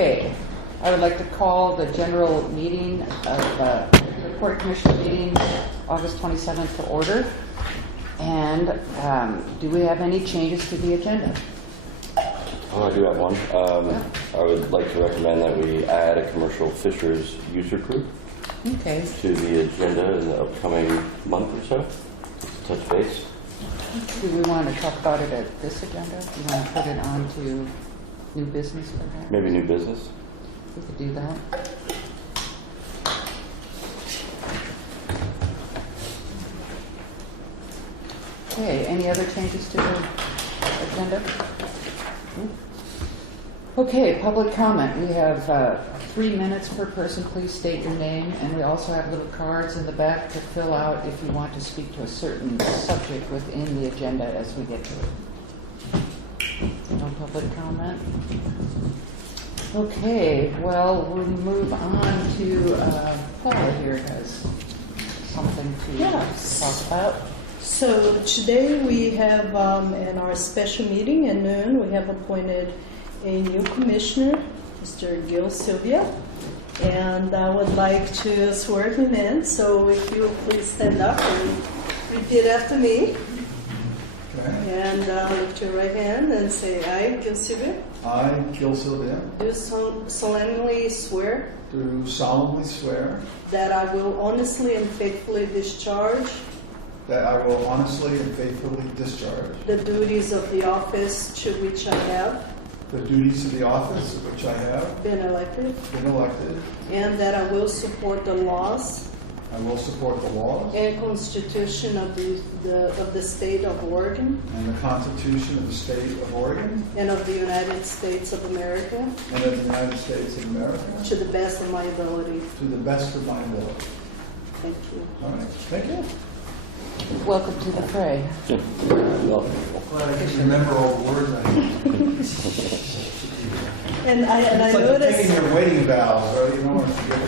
Okay, I would like to call the general meeting of the Port Commission meeting August 27th to order. And do we have any changes to the agenda? I do have one. I would like to recommend that we add a commercial fishers user group Okay. to the agenda in the upcoming month or so. Just to touch base. Do we want to talk about it at this agenda? Do you want to put it on to new business for that? Maybe new business. We could do that. Okay, any other changes to the agenda? Okay, public comment. We have 3 minutes per person. Please state your name. And we also have little cards in the back to fill out if you want to speak to a certain subject within the agenda as we get to it. No public comment? Okay, well, we'll move on to Paul here has something to Yes. talk about. So today we have, in our special meeting at noon, we have appointed a new commissioner, Mr. Gil Sylvia, and I would like to swear him in. So if you please stand up and repeat after me. Okay. And lift your right hand and say, I, Gil Sylvia, I, Gil Sylvia, do solemnly swear do solemnly swear that I will honestly and faithfully discharge that I will honestly and faithfully discharge the duties of the office to which I have the duties of the office of which I have been elected, been elected. and that I will support the laws I will support the laws and Constitution of the State of Oregon and the Constitution of the State of Oregon and of the United States of America and of the United States of America to the best of my ability. to the best of my ability. Thank you. All right. Thank you. Welcome to the fray. Well, Glad I can remember all the words I And I It's like taking noticed, your waiting vows, right? You don't want to forget.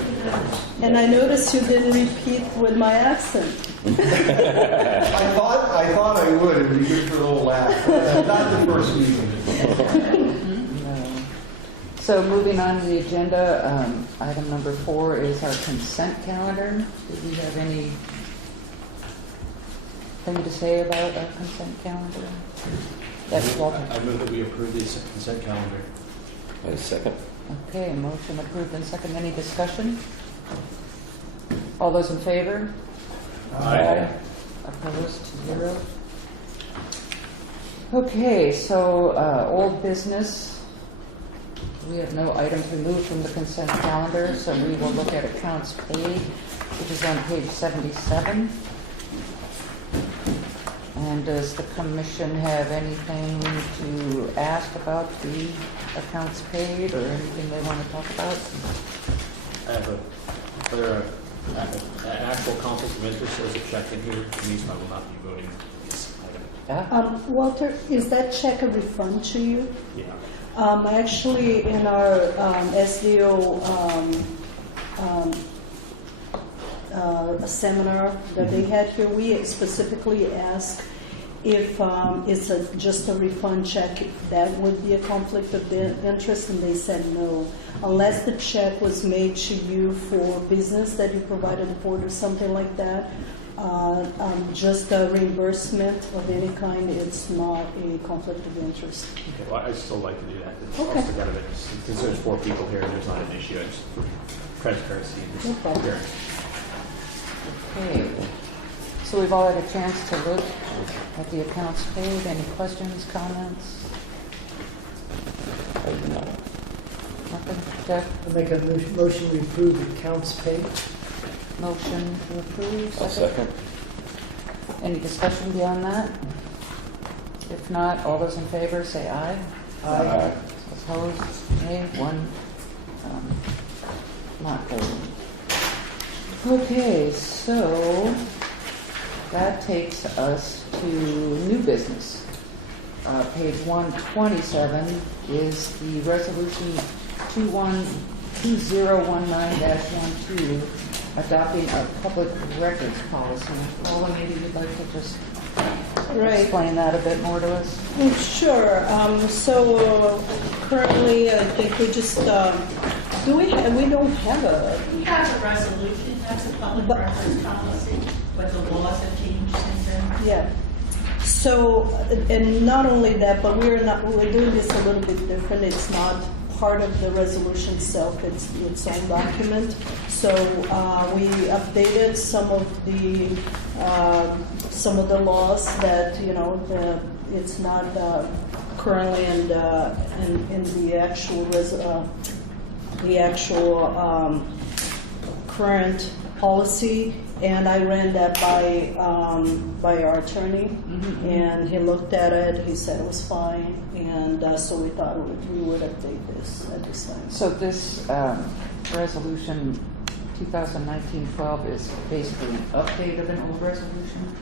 and I noticed you didn't repeat with my accent. I thought I would. It'd be good for a little laugh. Not the first meeting. No. So moving on to the agenda, item number 4 is our consent calendar. Do we have anything to say about our consent calendar? Yes, Walter. I move that we approve the consent calendar. wait a second. Okay, motion approved and second. Any discussion? All those in favor? Aye. Opposed? 0. Okay, so old business. We have no items removed from the consent calendar, so we will look at accounts paid, which is on page 77. And does the commission have anything to ask about the accounts paid or anything they want to talk about? I have an actual conflict of interest. There's a check in here. It means I will not be voting this item. Yeah? Walter, is that check a refund to you? Yeah. Actually, in our SDO seminar that they had here, we specifically asked if it's just a refund check, if that would be a conflict of interest, and they said no. Unless the check was made to you for business that you provided for or something like that, just a reimbursement of any kind, it's not a conflict of interest. Okay. Well, I still like to do that. Okay. Also got it. Since there's 4 people here, there's not an issue. I just transparency. No problem. Here. Okay. So we've all had a chance to look at the accounts paid. Any questions, comments? I do not. Nothing? Jeff, I make a motion to approve the accounts paid. motion to approve? I'll second. Any discussion beyond that? If not, all those in favor say aye. Aye. Opposed? Nay. 1 not voting. Okay, so that takes us to new business. Page 127 is the resolution 2019-12, adopting a public records policy. Lola, maybe you'd like to just Right. explain that a bit more to us? Sure. So currently, I think we just, do we don't have a, We have a resolution, that's a public But- records policy, but the laws have changed since then. yeah. So, and not only that, but we're doing this a little bit different. It's not part of the resolution itself, it's its own document. So we updated some of the laws that, you know, it's not currently in the actual current policy, and I ran that by our attorney, and he looked at it, he said it was fine, and so we thought we would update this at this time. So this resolution 2019-12 is basically an update of an old resolution?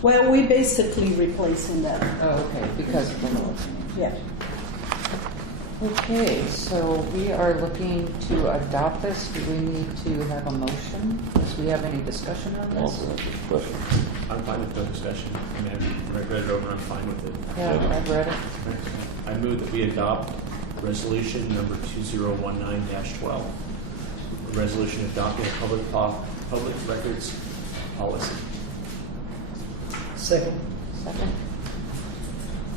Well, we basically replacing that, Oh, okay, because of the law change. yeah. Okay, so we are looking to adopt this. Do we need to have a motion? Do we have any discussion on this? Also, that's a question. I'm fine with no discussion. I mean, I read it over, I'm fine with it. Yeah, I've read it. I move that we adopt resolution number 2019-12, a resolution adopting a public records policy. Second. Second?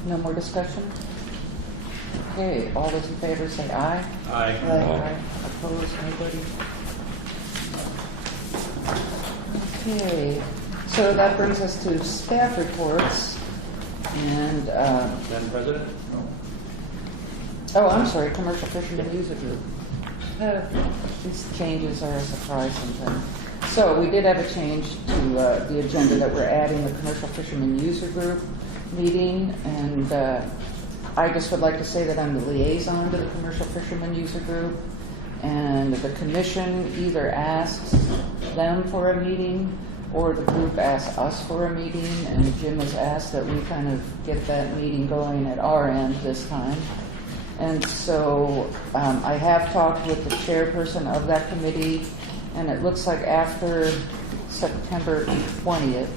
No more discussion? Okay, all those in favor say aye. Aye. Aye. Opposed, nobody? Okay, so that brings us to staff reports. And, Madam President? oh, I'm sorry, Commercial Fishermen User Group. These changes are a surprise sometimes. So we did have a change to the agenda that we're adding the Commercial Fishermen User Group meeting, and I just would like to say that I'm the liaison to the Commercial Fishermen User Group, and the commission either asks them for a meeting or the group asks us for a meeting, and Jim has asked that we kind of get that meeting going at our end this time. And so I have talked with the chairperson of that committee, and it looks like after September 20th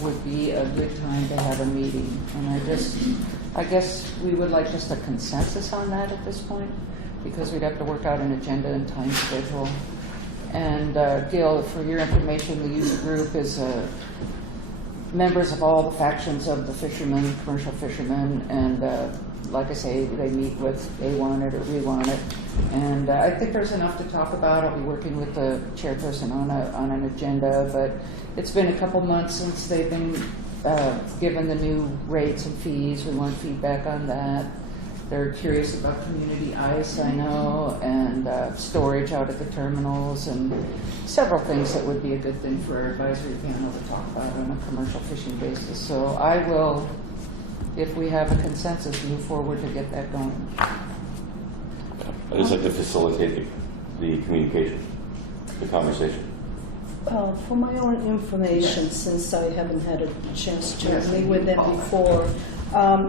would be a good time to have a meeting. And I guess we would like just a consensus on that at this point, because we'd have to work out an agenda and time schedule. And Gil, for your information, the user group is members of all the factions of the fishermen, commercial fishermen, and like I say, they meet with, they want it or we want it. And I think there's enough to talk about. I'll be working with the chairperson on an agenda, but it's been a couple months since they've been given the new rates and fees. We want feedback on that. They're curious about community ice, I know, and storage out at the terminals, and several things that would be a good thing for our advisory panel to talk about on a commercial fishing basis. So I will, if we have a consensus, move forward to get that going. I'd just like to facilitate the communication, the conversation. For my own information, since I haven't had a chance to Yes. meet with them before,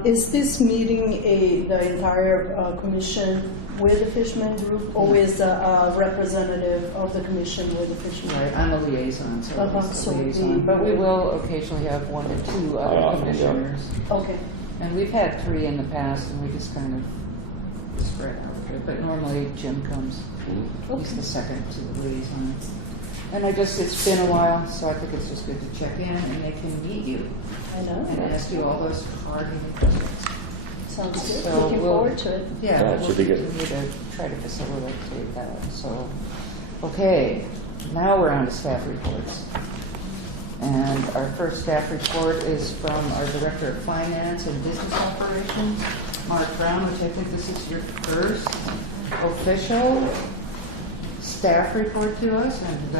is this meeting the entire commission with the fishermen group, or is a representative of the commission with the fishermen? Right, I'm a liaison, so Uh-huh, it's the so liaison. the- But we will occasionally have one or two I other often do. commissioners. Okay. And we've had 3 in the past, and we just kind of spread out. But normally Jim comes. He's the second to the liaison. And it's been a while, so I think it's just good to check in, and they can meet you I know. and ask you all those hard-hitting questions. Sounds good. So Looking we'll- forward to it. Yeah, it we'll should be good. continue to try to facilitate that. So, okay, now we're on to staff reports. And our first staff report is from our Director of Finance and Business Operations, Mark Brown, which I think this is your first official staff report to us. And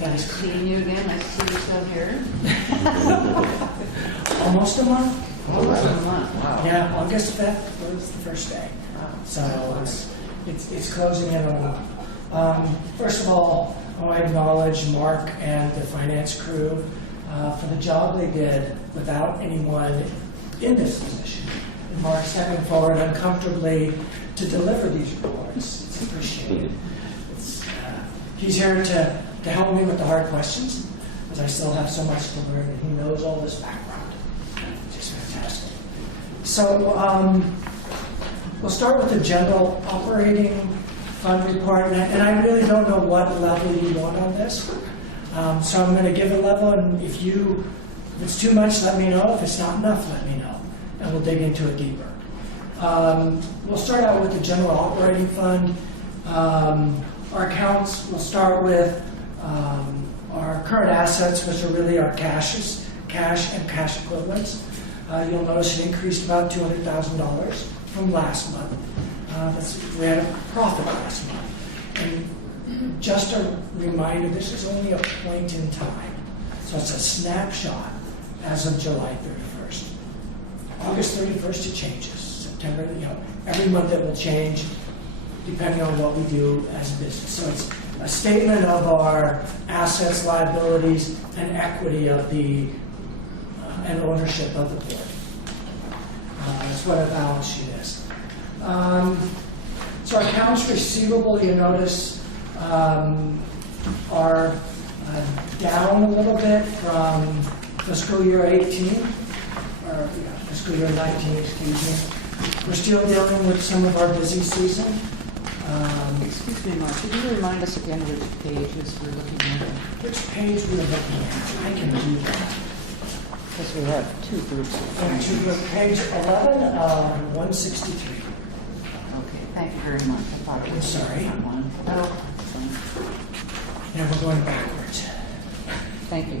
nice seeing you again. Nice to see you still here. Almost a month. Almost a month, wow. Yeah, August 5th was the first day. So it's closing in on a month. First of all, I want to acknowledge Mark and the finance crew for the job they did without anyone in this position. And Mark stepping forward uncomfortably to deliver these reports. It's appreciated. He's here to help me with the hard questions. because I still have so much to learn, and he knows all this background. Just fantastic. So we'll start with the general operating fund report, and I really don't know what level you want on this. So I'm going to give a level, and if it's too much, let me know. If it's not enough, let me know, and we'll dig into it deeper. We'll start out with the general operating fund. Our accounts, we'll start with our current assets, which are really our cash and cash equivalents. You'll notice it increased about $200,000 from last month. We had a profit last month. And just a reminder, this is only a point in time. So it's a snapshot as of July 31st. August 31st, it changes. September, every month it will change depending on what we do as a business. So it's a statement of our assets, liabilities, and equity of and ownership of the board. That's what a balance sheet is. So our accounts receivable, you notice, are down a little bit from fiscal year 18, or fiscal year 19, excuse me. We're still dealing with some of our busy season. Excuse me, Mark, could you remind us again which pages we're looking at? Which page we're looking at? I can do that. Because we have two groups of things. To page 11, 163. Okay, thank you very much. I thought it was Sorry. that one. No, it's fine. Now we're going backwards. Thank you.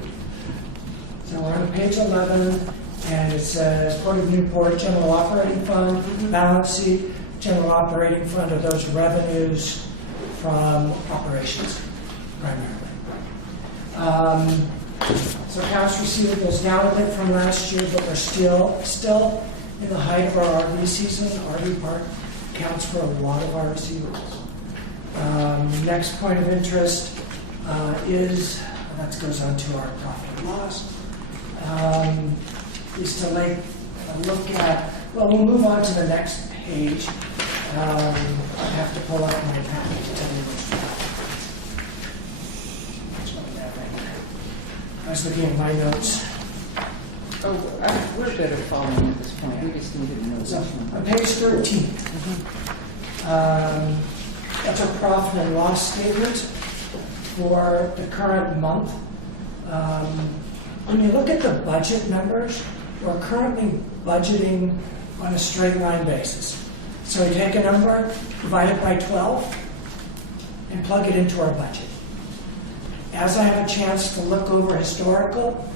So we're on page 11, and it says Port of Newport General Operating Fund, balance sheet. General operating fund are those revenues from operations, primarily. So accounts receivable is down a bit from last year, but we're still in the height of our RV season. RV park accounts for a lot of our receivables. Next point of interest that goes on to our profit and loss, is to look at, well, we'll move on to the next page. I have to pull up my packet to tell you which one I have right here. I was looking at my notes. Oh, we're good at following at this point. We just needed to know So, which one. on page 13, that's our profit and loss statement for the current month. When you look at the budget numbers, we're currently budgeting on a straight line basis. So we take a number, divide it by 12, and plug it into our budget. As I have a chance to look over historical,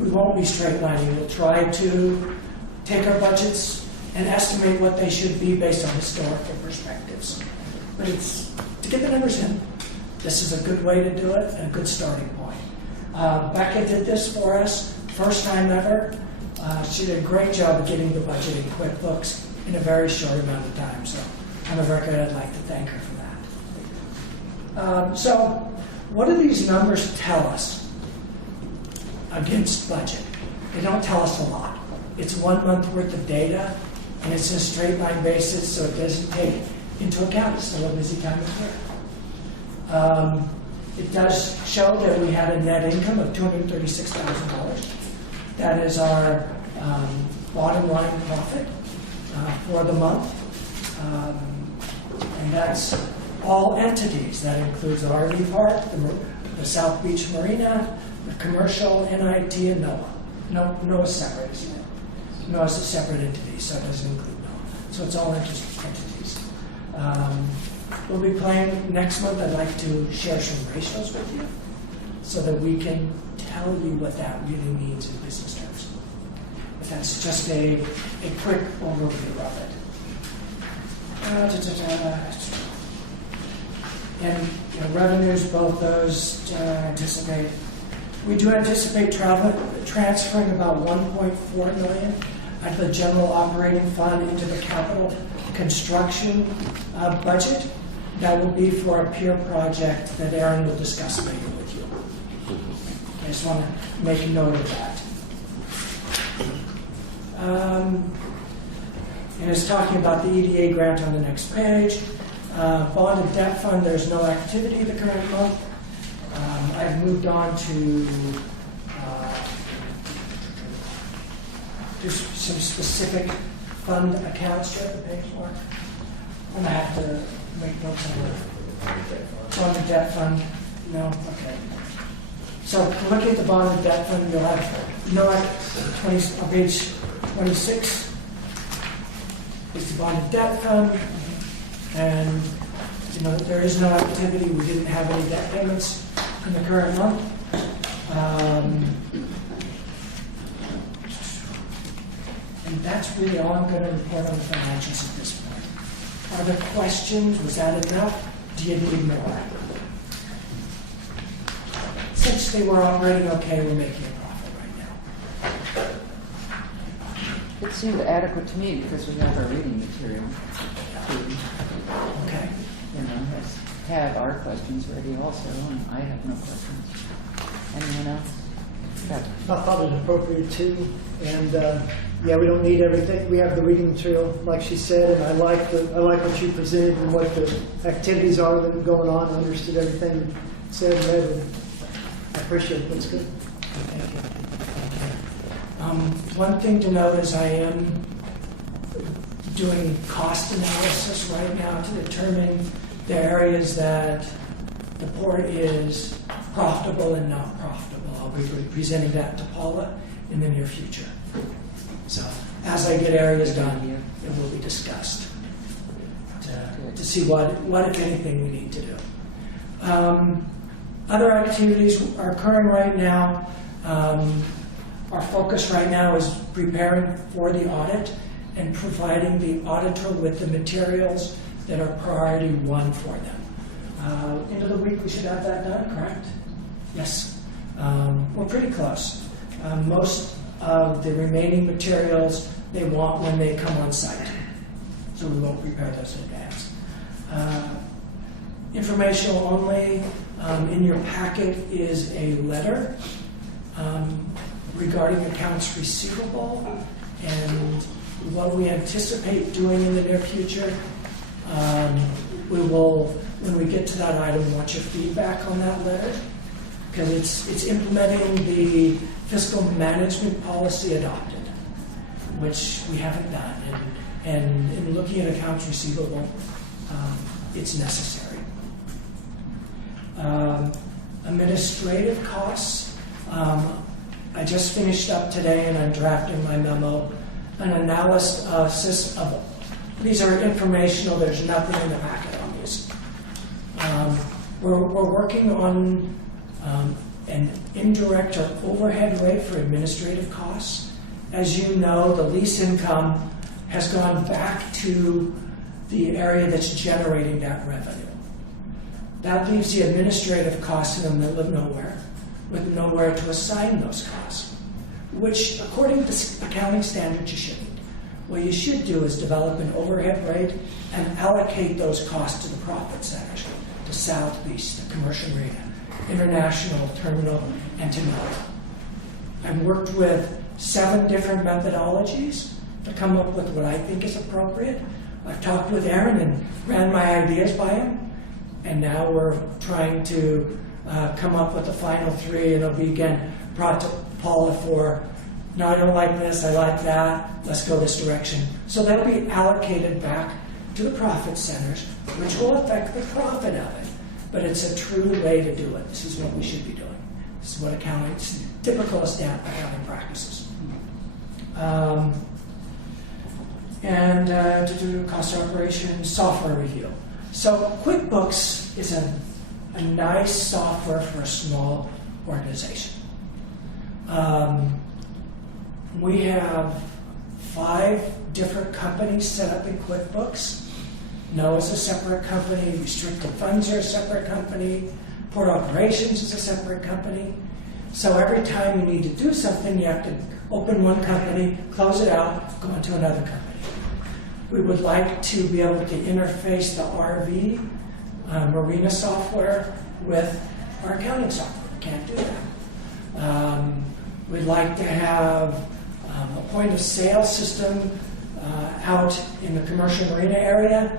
we won't be straight lining. We'll try to take our budgets and estimate what they should be based on historical perspectives. But it's to get the numbers in. This is a good way to do it and a good starting point. Becca did this for us, first time ever. She did a great job of getting the budget in QuickBooks in a very short amount of time. So on the record, I'd like to thank her for that. So what do these numbers tell us against budget? They don't tell us a lot. It's 1 month worth of data, and it's a straight line basis, so it doesn't take into account it's still a busy time of year. It does show that we had a net income of $236,000. That is our bottom line profit for the month. And that's all entities. That includes the RV park, the South Beach Marina, the commercial, NIT, and NOAA. NOAA's separate, isn't it? NOAA's a separate entity, so it doesn't include NOAA. So it's all entities. We'll be playing next month. I'd like to share some ratios with you so that we can tell you what that really means in business terms. But that's just a quick overview of it. And revenues, both those anticipate. We do anticipate transferring about $1.4 million out of the general operating fund into the capital construction budget. That will be for a peer project that Aaron will discuss later with you. I just want to make a note of that. And it's talking about the EDA grant on the next page. Bond and debt fund, there's no activity the current month. I've moved on to there's some specific fund accounts. Do you have the page, Mark? I'm gonna have to make notes on that. Bond debt fund? No? Okay. So look at the bond debt fund, you'll have, on page 26 is the bond debt fund, and there is no activity. We didn't have any debt payments in the current month. And that's really all I'm going to report on the financials at this point. Are there questions? Was that enough? Do you need more? Since they were operating okay, we're making a profit right now. It seemed adequate to me because we have our reading material. Okay. Has had our questions ready also, and I have no questions. Anyone else? I thought it appropriate too, and yeah, we don't need everything. We have the reading material, like she said, and I like what you presented and what the activities are that are going on. I understood everything you said and read, and I appreciate it. That's good. Thank you. One thing to note is I am doing cost analysis right now to determine the areas that the port is profitable and not profitable. I'll be presenting that to Paula in the near future. So as I get areas done, it will be discussed to see what if anything, we need to do. Other activities are occurring right now. Our focus right now is preparing for the audit and providing the auditor with the materials that are priority 1 for them. End of the week, we should have that done, correct? Yes. We're pretty close. Most of the remaining materials they want when they come on site, so we won't prepare those in advance. Informational only. In your packet is a letter regarding accounts receivable and what we anticipate doing in the near future. We will, when we get to that item, want your feedback on that letter, because it's implementing the fiscal management policy adopted, which we haven't done. And in looking at accounts receivable, it's necessary. Administrative costs. I just finished up today, and I'm drafting my memo. An analysis of these are informational. There's nothing in the packet on these. We're working on an indirect or overhead rate for administrative costs. As you know, the lease income has gone back to the area that's generating that revenue. That leaves the administrative costs in the middle of nowhere, with nowhere to assign those costs, which, according to accounting standards, you shouldn't. What you should do is develop an overhead rate and allocate those costs to the profit centers, to South Beach, the commercial arena, international terminal, and to NOAA. I've worked with 7 different methodologies to come up with what I think is appropriate. I've talked with Aaron and ran my ideas by him, and now we're trying to come up with the final 3, and it'll be again brought to Paula for, no, I don't like this, I like that, let's go this direction. So that'll be allocated back to the profit centers, which will affect the profit of it. But it's a true way to do it. This is what we should be doing. This is what it's typical accounting practices. And to do cost operation software review. So QuickBooks is a nice software for a small organization. We have 5 different companies set up in QuickBooks. NOAA's a separate company, restricted funds are a separate company, port operations is a separate company. So every time you need to do something, you have to open one company, close it out, go into another company. We would like to be able to interface the RV marina software with our accounting software. We can't do that. We'd like to have a point of sale system out in the commercial marina area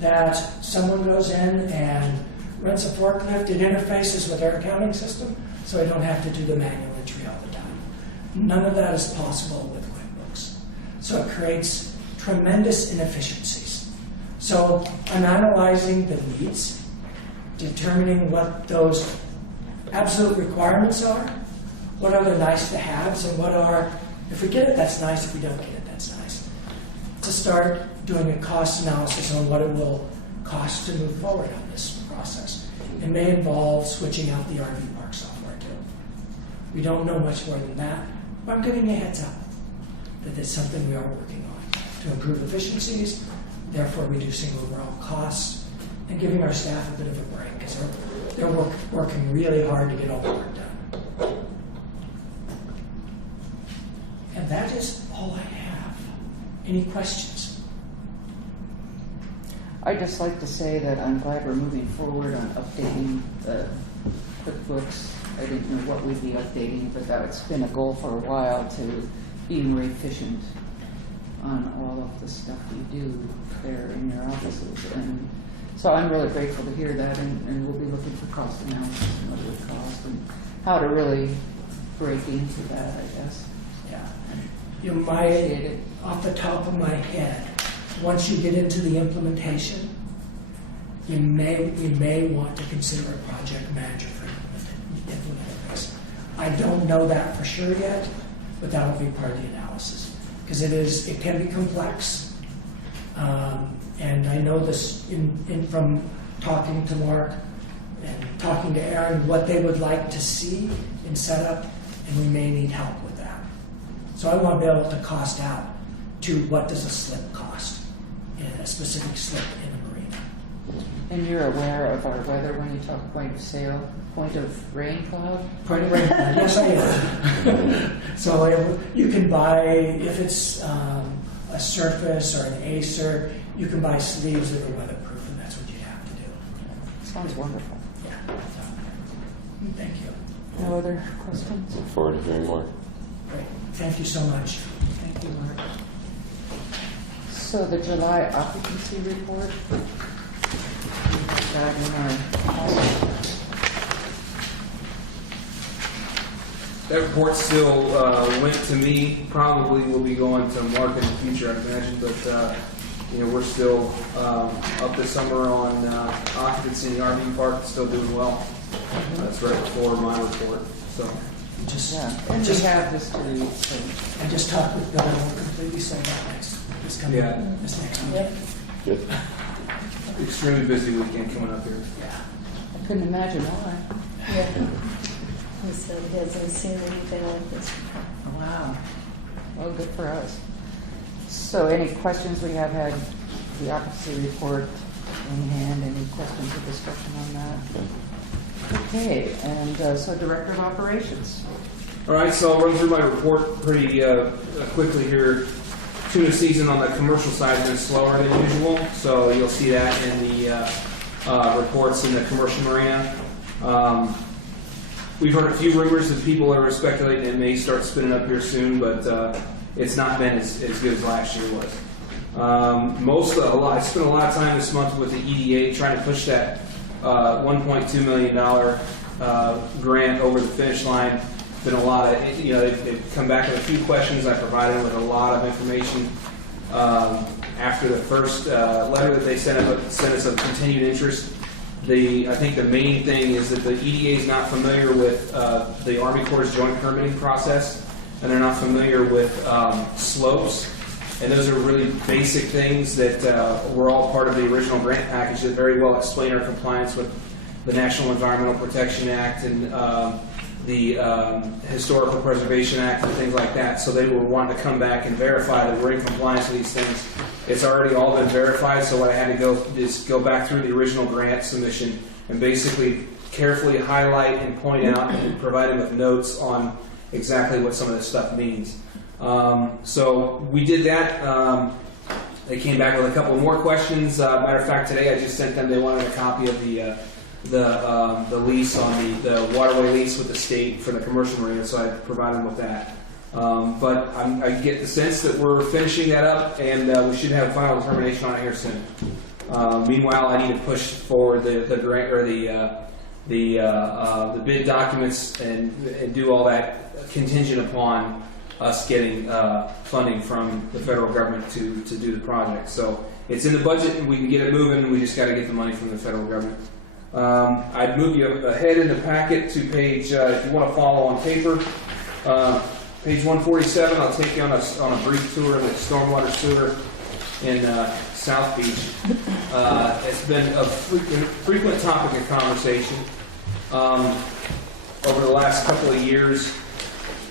that someone goes in and rents a forklift, it interfaces with our accounting system, so I don't have to do the manual entry all the time. None of that is possible with QuickBooks. So it creates tremendous inefficiencies. So I'm analyzing the needs, determining what those absolute requirements are, what are the nice to haves, and what are, if we get it, that's nice, if we don't get it, that's nice. To start doing a cost analysis on what it will cost to move forward on this process. It may involve switching out the RV park software too. We don't know much more than that, but I'm giving you a heads up that it's something we are working on to improve efficiencies, therefore reducing overall costs, and giving our staff a bit of a break because they're working really hard to get all the work done. And that is all I have. Any questions? I'd just like to say that I'm glad we're moving forward on updating the QuickBooks. I didn't know what we'd be updating, but that's been a goal for a while to be more efficient on all of the stuff you do there in your offices. And so I'm really grateful to hear that, and we'll be looking for cost analysis and what it would cost and how to really break into that, I guess. Yeah. You might, off the top of my head, once you get into the implementation, you may want to consider a project manager for implementing this. I don't know that for sure yet, but that will be part of the analysis because it can be complex. And I know this from talking to Mark and talking to Aaron, what they would like to see in setup, and we may need help with that. So I want to be able to cost out to what does a slip cost, in a specific slip in a marina. And you're aware of our weather when you talk point of sale, point of rain cloud? Point of rain, yes I am. So you can buy, if it's a Surface or an Acer, you can buy sleeves that are weatherproof, and that's what you have to do. Sounds wonderful. Yeah. So, thank you. No other questions? Look forward to hearing more. Great. Thank you so much. Thank you, Mark. So the July occupancy report. We have that in our That report still went to me. Probably will be going to Mark in the future, I imagine. But we're still up this summer on occupancy in the RV park. Still doing well. That's right before my report. So Just, and just we have this to read. So. I just talked with Bill, and we'll completely sold out this coming this next week. Good. extremely busy weekend coming up here. Yeah. I couldn't imagine why. Yeah. He said he hasn't seen anything like this before. Wow. Well, good for us. So any questions? We have had the occupancy report in hand. Any questions or discussion on that? Okay, and so Director of Operations. All right, so I'll run through my report pretty quickly here. Tuna season on the commercial side has been slower than usual, so you'll see that in the reports in the commercial marina. We've heard a few rumors that people are speculating it may start spinning up here soon, but it's not been as good as last year was. I spent a lot of time this month with the EDA trying to push that $1.2 million grant over the finish line. Been a lot of, they've come back with a few questions. I provided them with a lot of information. After the first letter that they sent us of continued interest, I think the main thing is that the EDA is not familiar with the Army Corps' joint permitting process, and they're not familiar with slopes. And those are really basic things that were all part of the original grant package that very well explain our compliance with the National Environmental Protection Act and the Historical Preservation Act and things like that. So they were wanting to come back and verify that we're in compliance with these things. It's already all been verified, so what I had to do is go back through the original grant submission and basically carefully highlight and point out and provide them with notes on exactly what some of this stuff means. So we did that. They came back with a couple more questions. Matter of fact, today I just sent them. They wanted a copy of the lease on the waterway lease with the state for the commercial marina, so I provided them with that. But I get the sense that we're finishing that up, and we should have final determination on it here soon. Meanwhile, I need to push forward the grant or the bid documents and do all that contingent upon us getting funding from the federal government to do the project. So it's in the budget and we can get it moving. We just got to get the money from the federal government. I'd move you ahead in the packet to page, if you want to follow on paper, page 147. I'll take you on a brief tour of the stormwater sewer in South Beach. It's been a frequent topic of conversation over the last couple of years.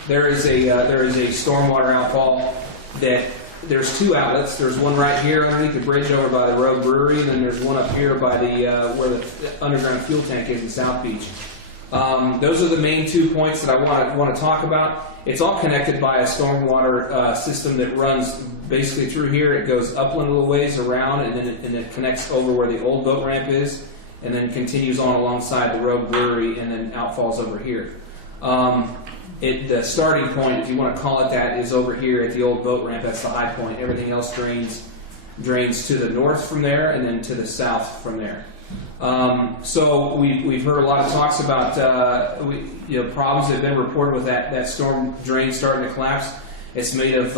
There is a stormwater outfall that there's two outlets. There's one right here underneath the bridge over by the Rogue Brewery, and then there's one up here by the where the underground fuel tank is in South Beach. Those are the main 2 points that I want to talk about. It's all connected by a stormwater system that runs basically through here. It goes upland a little ways around, and then it connects over where the old boat ramp is, and then continues on alongside the Rogue Brewery, and then outfalls over here. The starting point, if you want to call it that, is over here at the old boat ramp. That's the high point. Everything else drains to the north from there, and then to the south from there. So we've heard a lot of talks about problems that have been reported with that storm drain starting to collapse. It's made of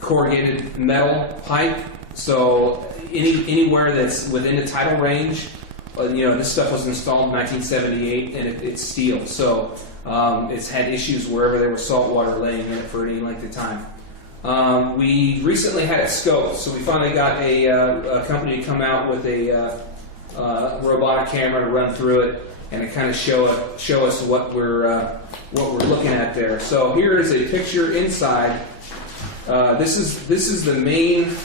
corrugated metal pipe, so anywhere that's within the tidal range, this stuff was installed in 1978 and it's steel, so it's had issues wherever there was salt water laying in it for any length of time. We recently had it scoped, so we finally got a company to come out with a robotic camera to run through it and to kind of show us what we're looking at there. So here is a picture inside. This is the main.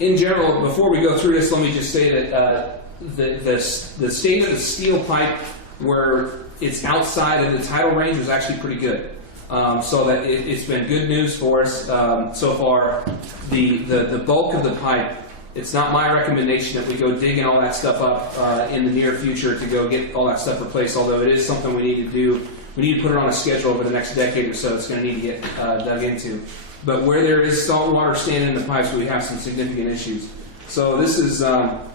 In general, before we go through this, let me just say that the state of the steel pipe where it's outside of the tidal range was actually pretty good. So that it's been good news for us so far. The bulk of the pipe, it's not my recommendation that we go digging all that stuff up in the near future to go get all that stuff replaced, although it is something we need to do. We need to put it on a schedule over the next decade or so. It's going to need to get dug into. But where there is salt water standing in the pipes, we have some significant issues. So this is a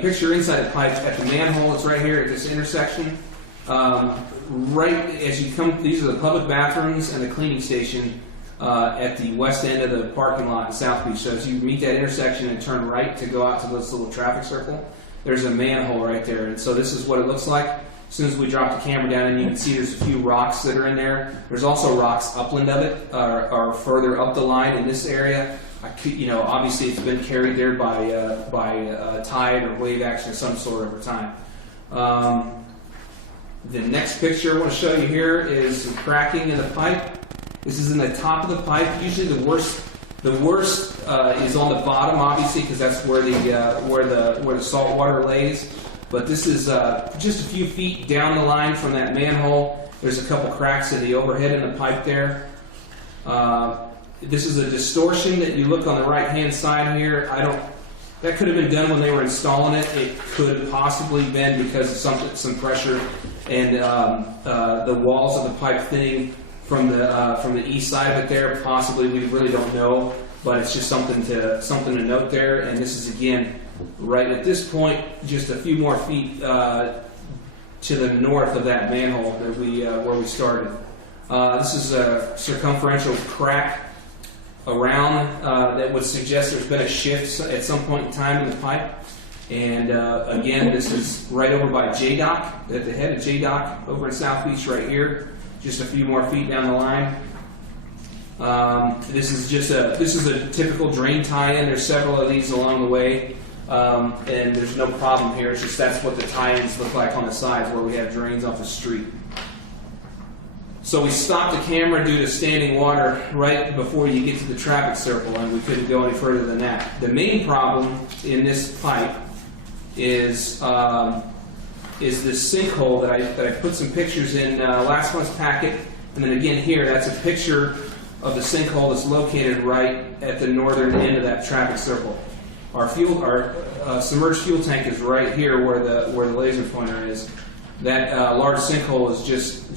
picture inside the pipe at the manhole. It's right here at this intersection. Right as you come, these are the public bathrooms and the cleaning station at the west end of the parking lot in South Beach. So as you meet that intersection and turn right to go out to this little traffic circle, there's a manhole right there. And so this is what it looks like. As soon as we drop the camera down, and you can see there's a few rocks that are in there. There's also rocks upland of it, or further up the line in this area. Obviously it's been carried there by tide or wave action of some sort over time. The next picture I want to show you here is some cracking in the pipe. This is in the top of the pipe. Usually the worst is on the bottom, obviously, because that's where the salt water lays. But this is just a few feet down the line from that manhole. There's a couple cracks in the overhead in the pipe there. This is a distortion that you look on the right-hand side here. That could have been done when they were installing it. It could possibly been because of some pressure and the walls of the pipe thinning from the east side of it there. Possibly, we really don't know, but it's just something to note there. And this is again right at this point, just a few more feet to the north of that manhole that where we started. This is a circumferential crack around that would suggest there's been a shift at some point in time in the pipe. And again, this is right over by J-Dock, at the head of J-Dock over in South Beach right here, just a few more feet down the line. This is a typical drain tie-in. There's several of these along the way, and there's no problem here. It's just that's what the tie-ins look like on the sides where we have drains off the street. So we stopped the camera due to standing water right before you get to the traffic circle, and we couldn't go any further than that. The main problem in this pipe is this sinkhole that I put some pictures in last month's packet, and then again here. That's a picture of the sinkhole that's located right at the northern end of that traffic circle. Our submerged fuel tank is right here where the laser pointer is. That large sinkhole is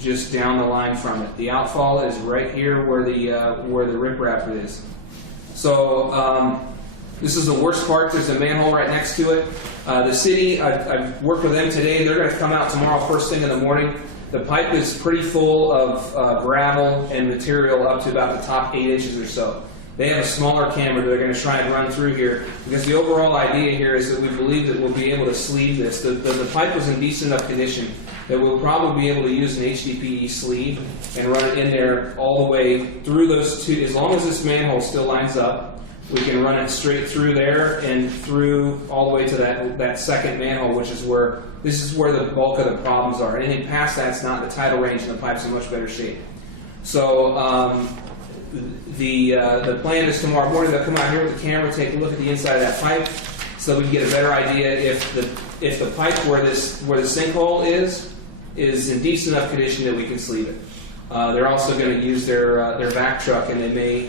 just down the line from it. The outfall is right here where the riprap is. So this is the worst part. There's a manhole right next to it. The city, I've worked with them today. They're going to come out tomorrow first thing in the morning. The pipe is pretty full of gravel and material up to about the top 8 inches or so. They have a smaller camera that they're going to try and run through here, because the overall idea here is that we believe that we'll be able to sleeve this. The pipe was in decent enough condition that we'll probably be able to use an HDPE sleeve and run it in there all the way through those two. As long as this manhole still lines up, we can run it straight through there and through all the way to that second manhole, which is where the bulk of the problems are. Anything past that's not in the tidal range, and the pipe's in much better shape. So the plan is tomorrow morning they'll come out here with the camera, take a look at the inside of that pipe, so we can get a better idea if the pipe where the sinkhole is in decent enough condition that we can sleeve it. They're also going to use their vac truck, and they may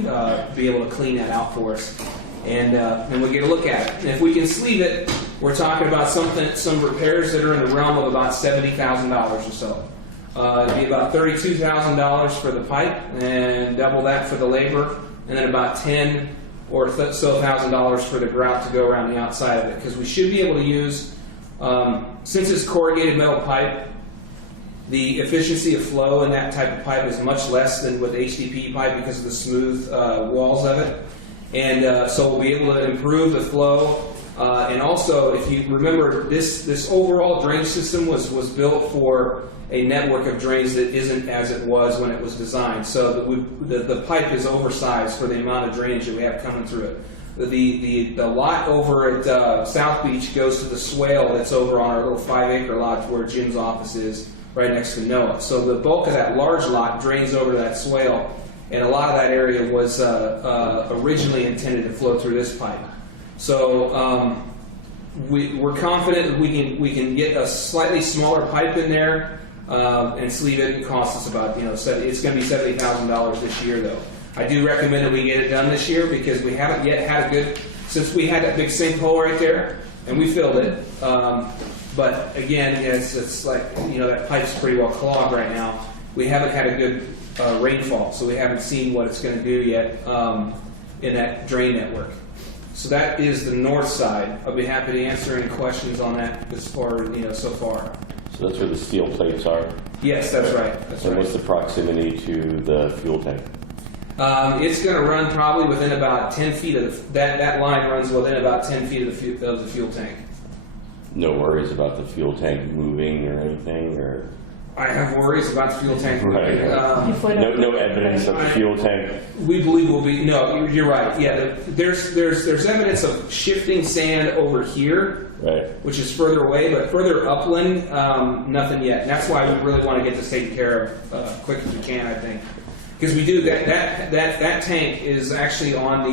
be able to clean that out for us, and we'll get a look at it. And if we can sleeve it, we're talking about some repairs that are in the realm of about $70,000 or so. It'd be about $32,000 for the pipe, and double that for the labor, and then about $10,000 or so for the grout to go around the outside of it. Because we should be able to use, since it's corrugated metal pipe, the efficiency of flow in that type of pipe is much less than with HDPE pipe because of the smooth walls of it. And so we'll be able to improve the flow. And also, if you remember, this overall drainage system was built for a network of drains that isn't as it was when it was designed. So the pipe is oversized for the amount of drainage that we have coming through it. The lot over at South Beach goes to the swale that's over on our little 5-acre lot where Jim's office is, right next to Noah. So the bulk of that large lot drains over to that swale, and a lot of that area was originally intended to flow through this pipe. So we're confident that we can get a slightly smaller pipe in there and sleeve it. It costs us about, it's going to be $70,000 this year, though. I do recommend that we get it done this year because we haven't yet had a good, since we had that big sinkhole right there and we filled it. But again, it's like, that pipe's pretty well clogged right now. We haven't had a good rainfall, so we haven't seen what it's going to do yet in that drain network. So that is the north side. I'll be happy to answer any questions on that as far, so far. So that's where the steel plates are? Yes, that's right. That's And right. what's the proximity to the fuel tank? It's going to run probably within about 10 feet of that line runs within about 10 feet of the fuel tank. No worries about the fuel tank moving or anything, or? I have worries about the fuel tank. Right. No evidence of the fuel tank? We believe will be, no, you're right. Yeah, there's evidence of shifting sand over here, Right. which is further away, but further upland, nothing yet. And that's why we really want to get this taken care of quick as we can, I think. Because we do, that tank is actually on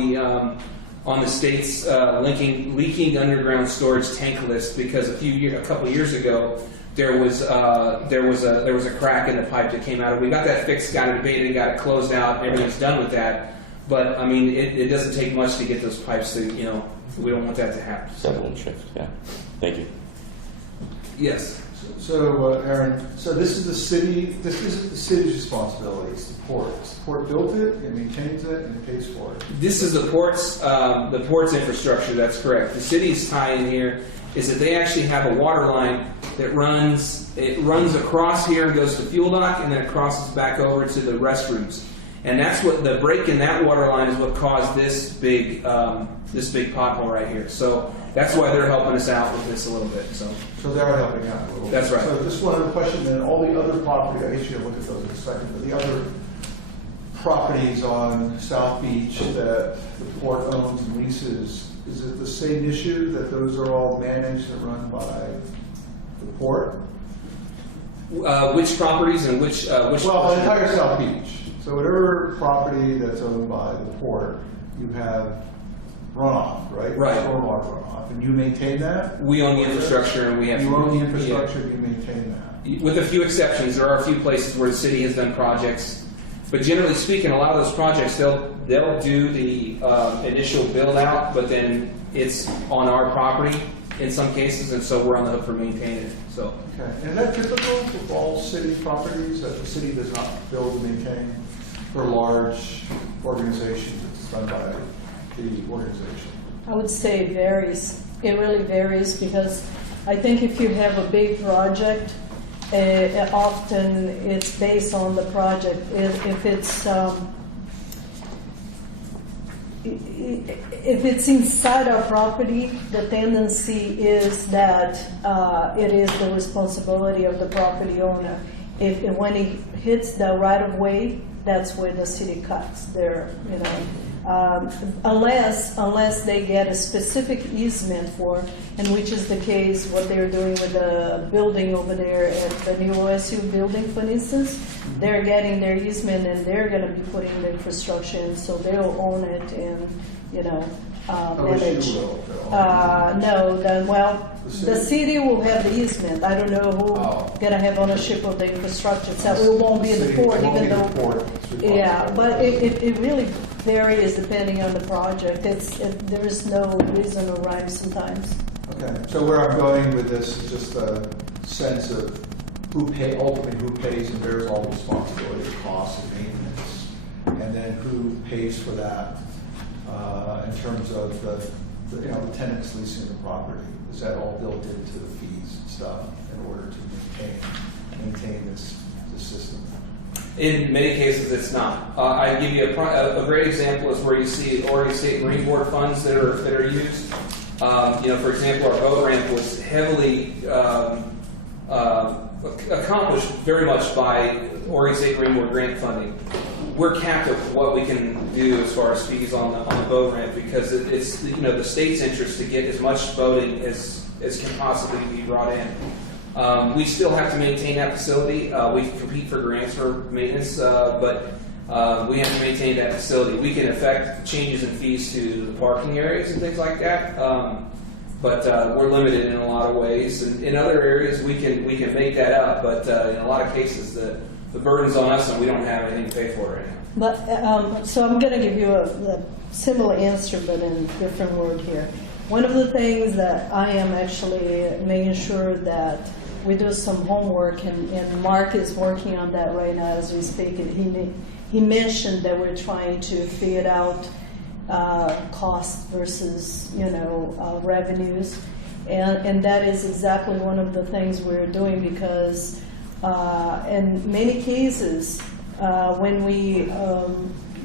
the state's leaking underground storage tank list, because a couple of years ago there was a crack in the pipe that came out. We got that fixed, got it abated, got it closed out, everything's done with that. But I mean, it doesn't take much to get those pipes to, we don't want that to happen. Settle and shift, yeah. Thank you. Yes. So, Aaron, so this isn't the city's responsibility, it's the port. The port built it, it maintains it, and it pays for it. This is the port's infrastructure, that's correct. The city's tie-in here is that they actually have a water line that runs across here and goes to fuel dock, and then it crosses back over to the restrooms. And that's what the break in that water line is what caused this big pothole right here. So that's why they're helping us out with this a little bit. So they are helping out a little bit. That's right. So just one other question, then all the other property, I guess you look at those in a second, but the other properties on South Beach that the port owns and leases, is it the same issue that those are all managed and run by the port? which properties and which? Well, the entire South Beach. So whatever property that's owned by the port, you have runoff, right? Right. Stormwater runoff, and you maintain that? We own the infrastructure, and we have. You own the infrastructure, you maintain that. With a few exceptions, there are a few places where the city has done projects, but generally speaking, a lot of those projects they'll do the initial build out, but then it's on our property in some cases, and so we're on the hook for maintaining it. So. Okay, and is that typical of all city properties, that the city does not build and maintain for large organizations? It's done by the organization. I would say it varies. It really varies, because I think if you have a big project often it's based on the project. If it's inside our property, the tendency is that it is the responsibility of the property owner. When it hits the right of way, that's where the city cuts their, unless they get a specific easement for, and which is the case what they're doing with the building over there at the new OSU building, for instance. They're getting their easement and they're going to be putting the infrastructure in, so they'll own it and, manage. OSU will. The city will have the easement. I don't know who's going to have ownership of the infrastructure. So it won't be in the port, even though. Yeah, but it really varies depending on the project. There is no reason or rhyme sometimes. Okay, so where I'm going with this is just a sense of ultimately who pays and bears all the responsibility, costs, and maintenance, and then who pays for that in terms of the tenants leasing the property. Is that all built into the fees and stuff in order to maintain this system? In many cases, it's not. I give you a great example is where you see Oregon State Marine Board funds that are used. For example, our boat ramp was heavily accomplished very much by Oregon State Marine Board grant funding. We're capped at what we can do as far as fees on the boat ramp because it's the state's interest to get as much boating as can possibly be brought in. We still have to maintain that facility. We compete for grants for maintenance, but we have to maintain that facility. We can affect changes in fees to the parking areas and things like that, but we're limited in a lot of ways. And in other areas, we can make that up, but in a lot of cases, the burden's on us, and we don't have anything to pay for right now. But so I'm going to give you a similar answer, but in a different word here. One of the things that I am actually making sure that we do some homework, and Mark is working on that right now as we speak. And he mentioned that we're trying to figure out cost versus revenues, and that is exactly one of the things we're doing because in many cases when we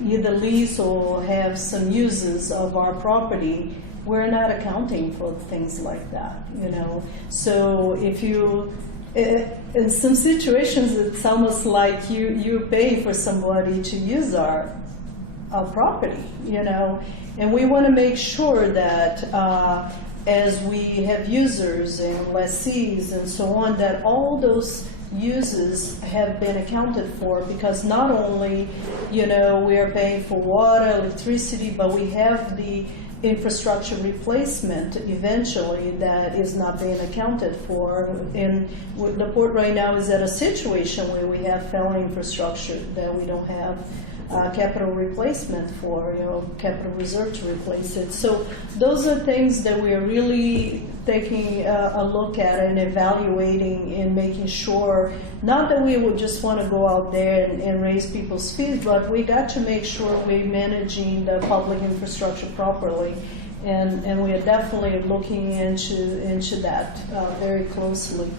either lease or have some uses of our property, we're not accounting for things like that, So if you, in some situations, it's almost like you pay for somebody to use our property, and we want to make sure that as we have users and lessees and so on, that all those uses have been accounted for, because not only, we are paying for water, electricity, but we have the infrastructure replacement eventually that is not being accounted for. And the port right now is at a situation where we have failing infrastructure that we don't have capital replacement for, capital reserve to replace it. So those are things that we are really taking a look at and evaluating and making sure, not that we would just want to go out there and raise people's fees, but we got to make sure we're managing the public infrastructure properly. And we are definitely looking into that very closely.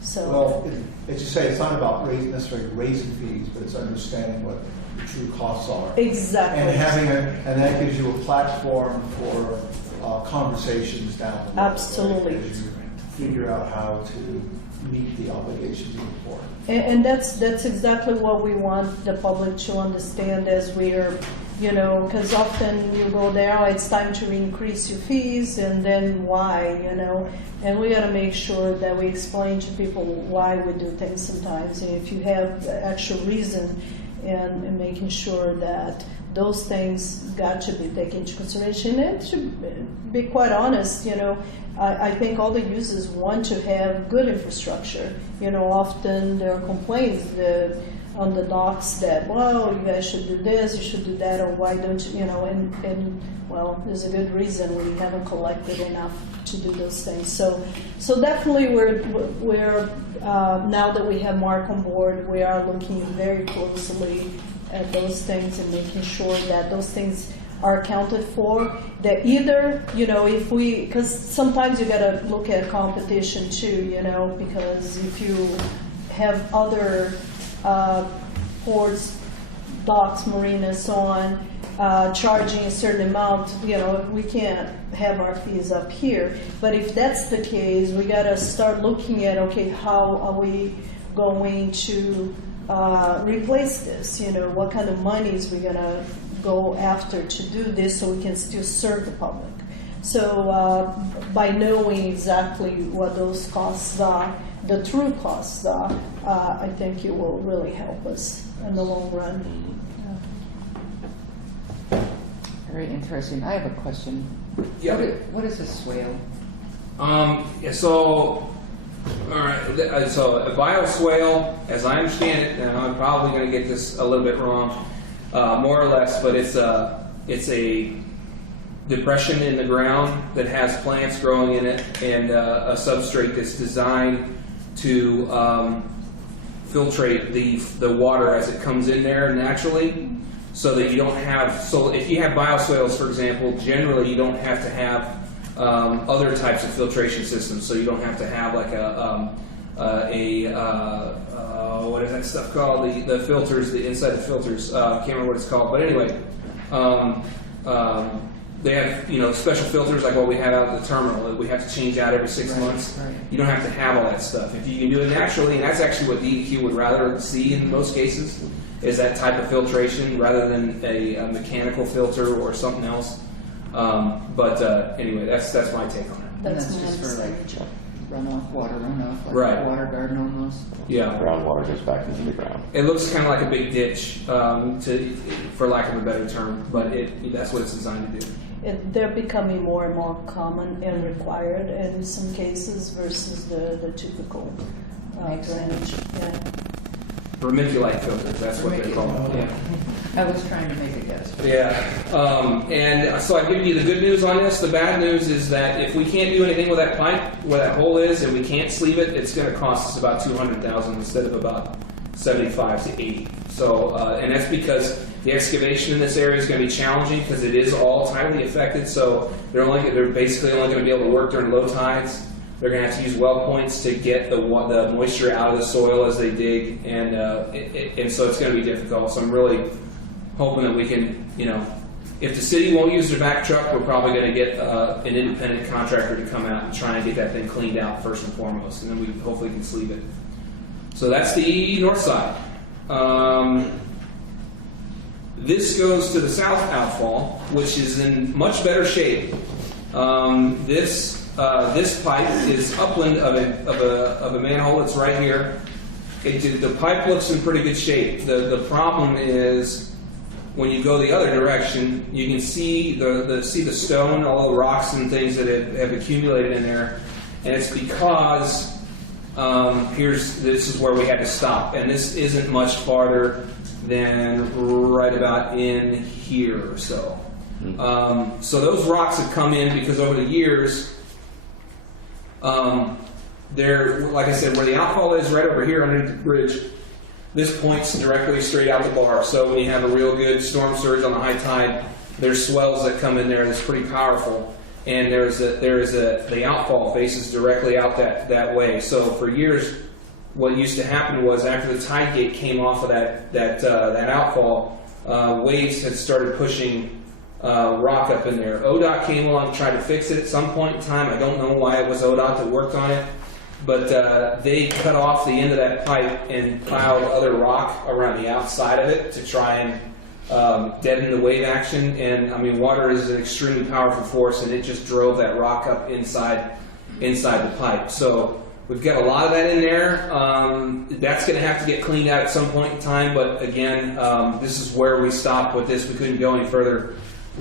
So, well, as you say, it's not about necessarily raising fees, but it's understanding what the true costs are. Exactly. And that gives you a platform for conversations down the road. Absolutely. Right? As you figure out how to meet the obligations in the port. And that's exactly what we want the public to understand as we're, because often you go there, it's time to increase your fees, and then why, and we got to make sure that we explain to people why we do things sometimes, and if you have the actual reason, and making sure that those things got to be taken into consideration. And to be quite honest, I think all the users want to have good infrastructure. Often there are complaints on the docks that, well, you guys should do this, you should do that, or why don't you, and well, there's a good reason we haven't collected enough to do those things. So definitely we're now that we have Mark on board, we are looking very closely at those things and making sure that those things are accounted for. That either, because sometimes you got to look at competition too, because if you have other ports, docks, marinas, so on, charging a certain amount, we can't have our fees up here. But if that's the case, we gotta start looking at, okay, how are we going to replace this? What kind of monies we gonna go after to do this so we can still serve the public? So by knowing exactly what those costs are, the true costs are, I think it will really help us in the long run. Very interesting. I have a question. Yeah. What is a swale? So, all right. So a bioswale, as I understand it, and I'm probably going to get this a little bit wrong, more or less, but it's a depression in the ground that has plants growing in it and a substrate that's designed to filtrate the water as it comes in there naturally, so that you don't have. So if you have bioswales, for example, generally you don't have to have other types of filtration systems. So you don't have to have like what is that stuff called? The filters, the inside the filters. Can't remember what it's called, but anyway. They have, special filters like what we have out at the terminal that we have to change out every 6 months. Right. You don't have to have all that stuff. If you can do it naturally, and that's actually what DEQ would rather see in most cases, is that type of filtration rather than a mechanical filter or something else. Anyway, that's my take on it. And That's that's my just for like understanding. water runoff, like Right. a water garden almost. Yeah. Groundwater goes back into the ground. It looks kind of like a big ditch, for lack of a better term, but that's what it's designed to do. They're becoming more and more common and required in some cases versus the typical drainage. Yeah. Vermiculite filters, that's what they're called. Yeah. I was trying to make a guess. Yeah, and so I've given you the good news on this. The bad news is that if we can't do anything with that pipe, where that hole is, and we can't sleeve it, it's going to cost us about $200,000 instead of about 75 to 80. So, and that's because the excavation in this area is going to be challenging because it is all tidally affected. So they're basically only going to be able to work during low tides. They're going to have to use well points to get the moisture out of the soil as they dig, and so it's going to be difficult. So I'm really hoping that we can, if the city won't use their back truck, we're probably going to get an independent contractor to come out and try and get that thing cleaned out first and foremost, and then we hopefully can sleeve it. So that's the north side. This goes to the south outfall, which is in much better shape. This pipe is upland of a manhole that's right here. The pipe looks in pretty good shape. The problem is when you go the other direction, you can see the stone, all the rocks and things that have accumulated in there, and it's because this is where we had to stop, and this isn't much farther than right about in here or so. So those rocks have come in because over the years, they're, like I said, where the outfall is right over here under the bridge, this points directly straight out the bar. So when you have a real good storm surge on the high tide, there's swells that come in there that's pretty powerful. And the outfall faces directly out that way. So for years, what used to happen was after the tide gate came off of that outfall, waves had started pushing rock up in there. ODOT came along and tried to fix it at some point in time. I don't know why it was ODOT that worked on it, but they cut off the end of that pipe and piled other rock around the outside of it to try and deaden the wave action. And I mean, water is an extremely powerful force, and it just drove that rock up inside the pipe. So we've got a lot of that in there. That's going to have to get cleaned out at some point in time. But again, this is where we stopped with this. We couldn't go any further.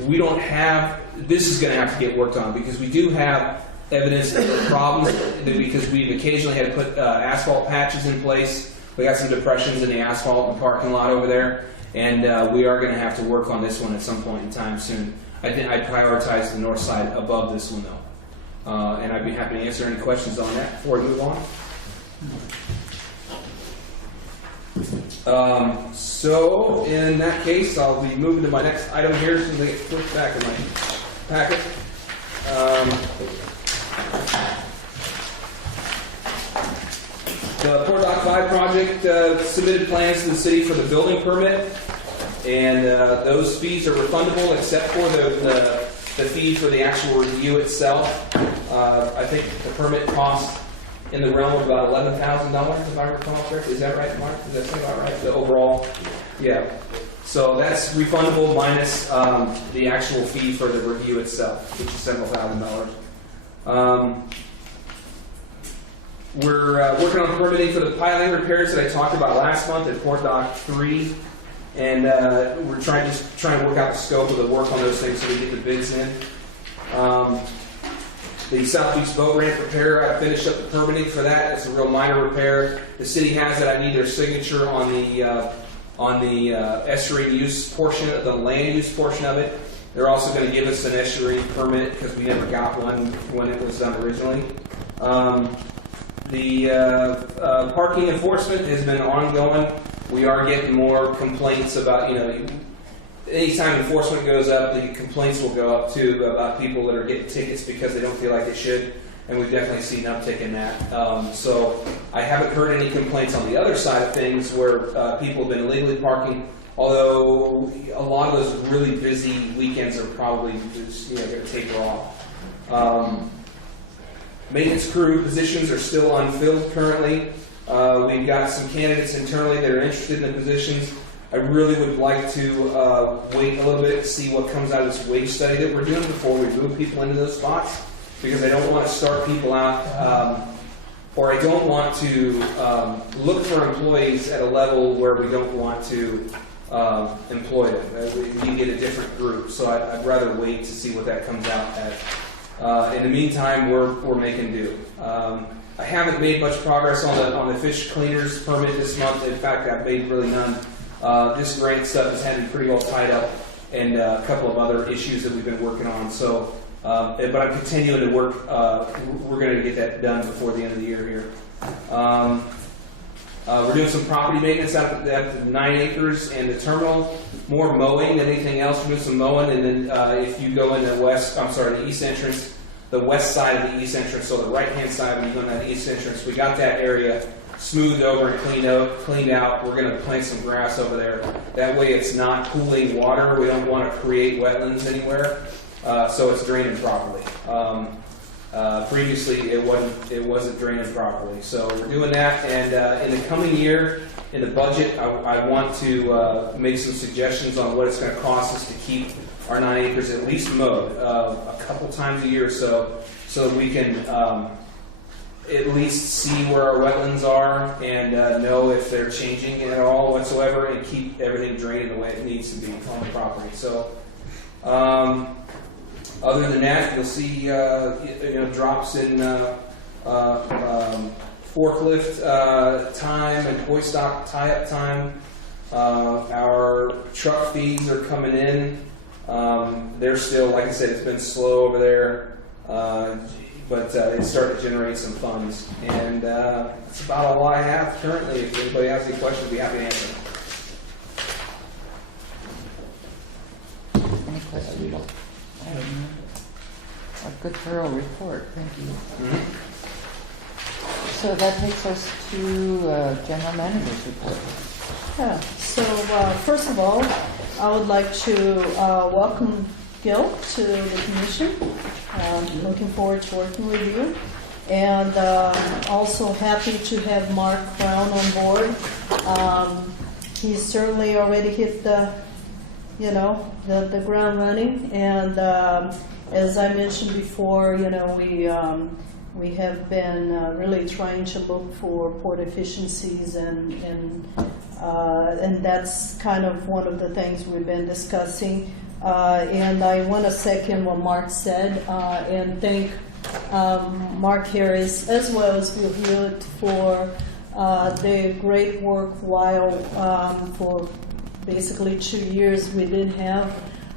We don't have. This is going to have to get worked on because we do have evidence of problems because we've occasionally had to put asphalt patches in place. We got some depressions in the asphalt in the parking lot over there. And we are going to have to work on this one at some point in time soon. I think I prioritize the north side above this one, though. And I'd be happy to answer any questions on that before we move on. So in that case, I'll be moving to my next item here as soon as I get flipped back in my packet. The Port Dock 5 project submitted plans to the city for the building permit, and those fees are refundable except for the fee for the actual review itself. I think the permit cost in the realm of about $11,000, if I recall correctly. Is that right, Mark? Does that sound about right? The overall, yeah. So that's refundable minus the actual fee for the review itself, which is several $1,000s. We're working on permitting for the piling repairs that I talked about last month at Port Dock 3, and we're trying to work out the scope of the work on those things so we get the bids in. The South Beach boat ramp repair, I finished up the permitting for that. It's a real minor repair. The city has it. I need their signature on the estuary use portion, the land use portion of it. They're also going to give us an estuary permit because we never got one when it was done originally. The parking enforcement has been ongoing. We are getting more complaints about, anytime enforcement goes up, the complaints will go up too about people that are getting tickets because they don't feel like they should, and we've definitely seen an uptick in that. So I haven't heard any complaints on the other side of things where people have been illegally parking, although a lot of those really busy weekends are probably just, going to taper off. Maintenance crew positions are still unfilled currently. We've got some candidates internally that are interested in the positions. I really would like to wait a little bit to see what comes out of this wage study that we're doing before we move people into those spots, because I don't want to start people out, or I don't want to look for employees at a level where we don't want to employ them. You get a different group, so I'd rather wait to see what that comes out at. In the meantime, we're making do. I haven't made much progress on the fish cleaners permit this month. In fact, I've made really none. This grant stuff has had me pretty well tied up, and a couple of other issues that we've been working on. So, but I'm continuing to work. We're going to get that done before the end of the year here. We're doing some property maintenance at the 9 acres and the terminal. More mowing than anything else. We're doing some mowing, and then if you go in the east entrance, the west side of the east entrance, so the right-hand side when you go in that east entrance, we got that area smoothed over and cleaned out. We're going to plant some grass over there. That way it's not pooling water. We don't want to create wetlands anywhere, so it's draining properly. Previously it wasn't draining properly. So we're doing that, and in the coming year, in the budget, I want to make some suggestions on what it's going to cost us to keep our 9 acres at least mowed a couple times a year, so that we can at least see where our wetlands are and know if they're changing at all whatsoever, and keep everything draining the way it needs to be on the property. So, other than that, you'll see drops in forklift time and hoist dock tie-up time. Our truck fees are coming in. They're still, like I said, it's been slow over there, but it's starting to generate some funds. And that's about all I have currently. If anybody has any questions, I'd be happy to answer them. Any questions? A good thorough report, thank you. So that takes us to General Manager's report. Yeah, so first of all, I would like to welcome Gil to the commission. Looking forward to working with you. And also happy to have Mark Brown on board. He's certainly already hit the ground running. And as I mentioned before, we have been really trying to look for port efficiencies, and that's kind of one of the things we've been discussing. And I want to second what Mark said and thank Mark Harris as well as Bill Hewitt for the great work while for basically 2 years we didn't have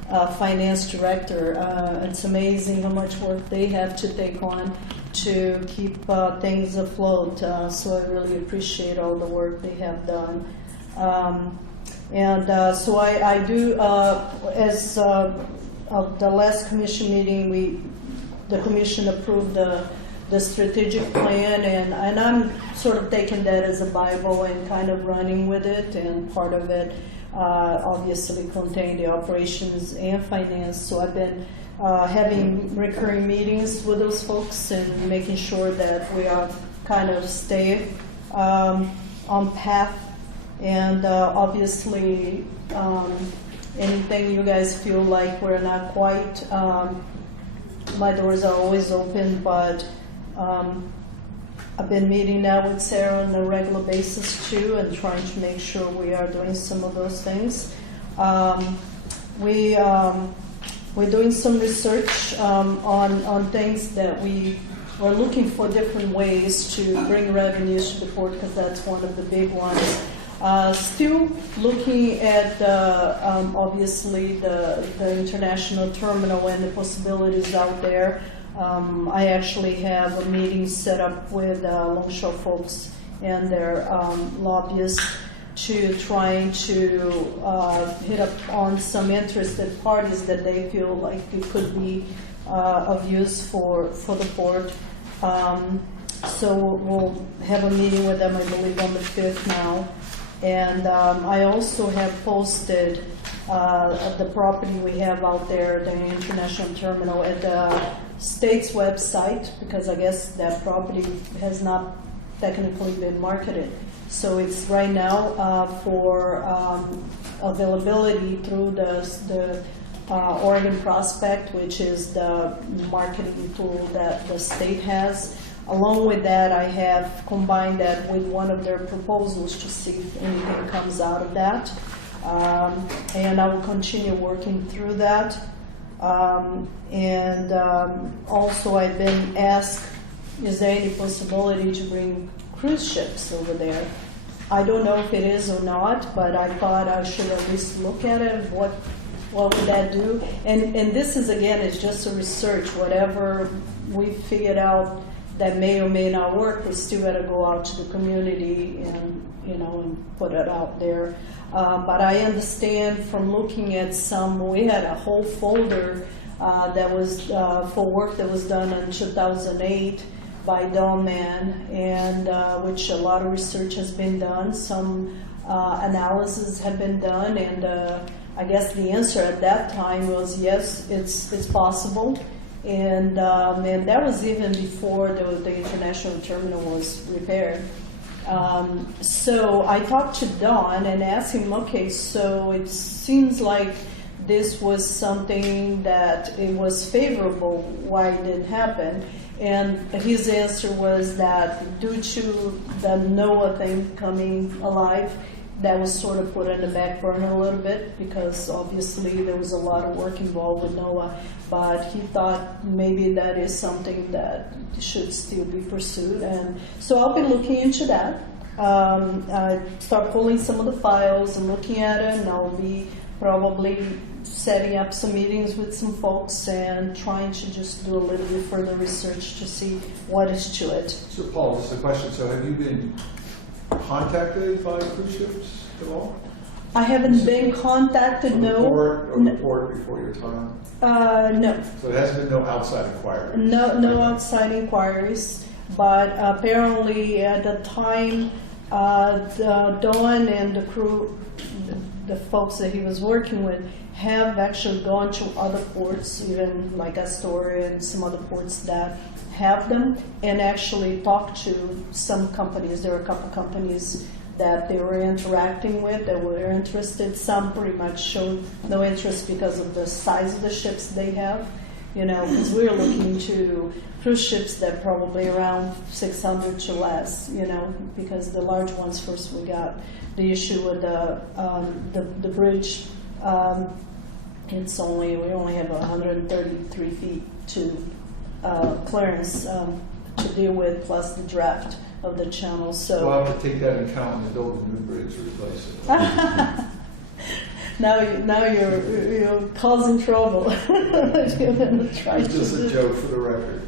a finance director. It's amazing how much work they have to take on to keep things afloat. So I really appreciate all the work they have done. So I do, as of the last commission meeting, the commission approved the the strategic plan, and I'm sort of taking that as a Bible and kind of running with it, and part of it obviously contain the operations and finance. So I've been having recurring meetings with those folks and making sure that we are kind of stay on path. And obviously, anything you guys feel like we're not quite, my doors are always open, but I've been meeting now with Sarah on a regular basis too, and trying to make sure we are doing some of those things. We're doing some research on things that we are looking for different ways to bring revenues to the port, because that's one of the big ones. Still looking at obviously the international terminal and the possibilities out there. I actually have a meeting set up with Longshore folks and their lobbyists to trying to hit up on some interested parties that they feel like it could be of use for the port. So we'll have a meeting with them, I believe, on the 5th now. And I also have posted the property we have out there, the international terminal, at the state's website, because I guess that property has not technically been marketed. So it's right now for availability through the Oregon Prospect, which is the marketing tool that the state has. Along with that, I have combined that with one of their proposals to see if anything comes out of that. And I will continue working through that. Also, I've been asked, is there any possibility to bring cruise ships over there? I don't know if it is or not, but I thought I should at least look at it. What would that do? And this is, again, it's just a research. Whatever we figured out that may or may not work, we still got to go out to the community and put it out there. But I understand from looking at some, we had a whole folder that was for work that was done in 2008 by Dahlman, and which a lot of research has been done. Some analysis have been done, and I guess the answer at that time was yes, it's possible. And that was even before the international terminal was repaired. So I talked to Don and asked him, okay, so it seems like this was something that it was favorable, why it didn't happen. And his answer was that due to the NOAA thing coming alive, that was sort of put on the back burner a little bit, because obviously there was a lot of work involved with NOAA. But he thought maybe that is something that should still be pursued. And so I'll be looking into that. Start pulling some of the files and looking at it, and I'll be probably setting up some meetings with some folks and trying to just do a little bit further research to see what is to it. So Paul, this is a question. So have you been contacted by cruise ships at all? I haven't been contacted, From the no. port or the port before your time? No. So there hasn't been no outside inquiry? No outside inquiries, but apparently at the time, Dawn and the crew, the folks that he was working with, have actually gone to other ports, even like Astoria and some other ports that have them, and actually talked to some companies. There were a couple companies that they were interacting with that were interested. Some pretty much showed no interest because of the size of the ships they have. Because we're looking to cruise ships that probably around 600 to less, because the large ones, first we got the issue with the bridge. We only have 133 feet to clearance to deal with, plus the draft of the channel. So We'll have to take that into account when they build a new bridge to replace it. now you're causing trouble. It's just a joke for the record.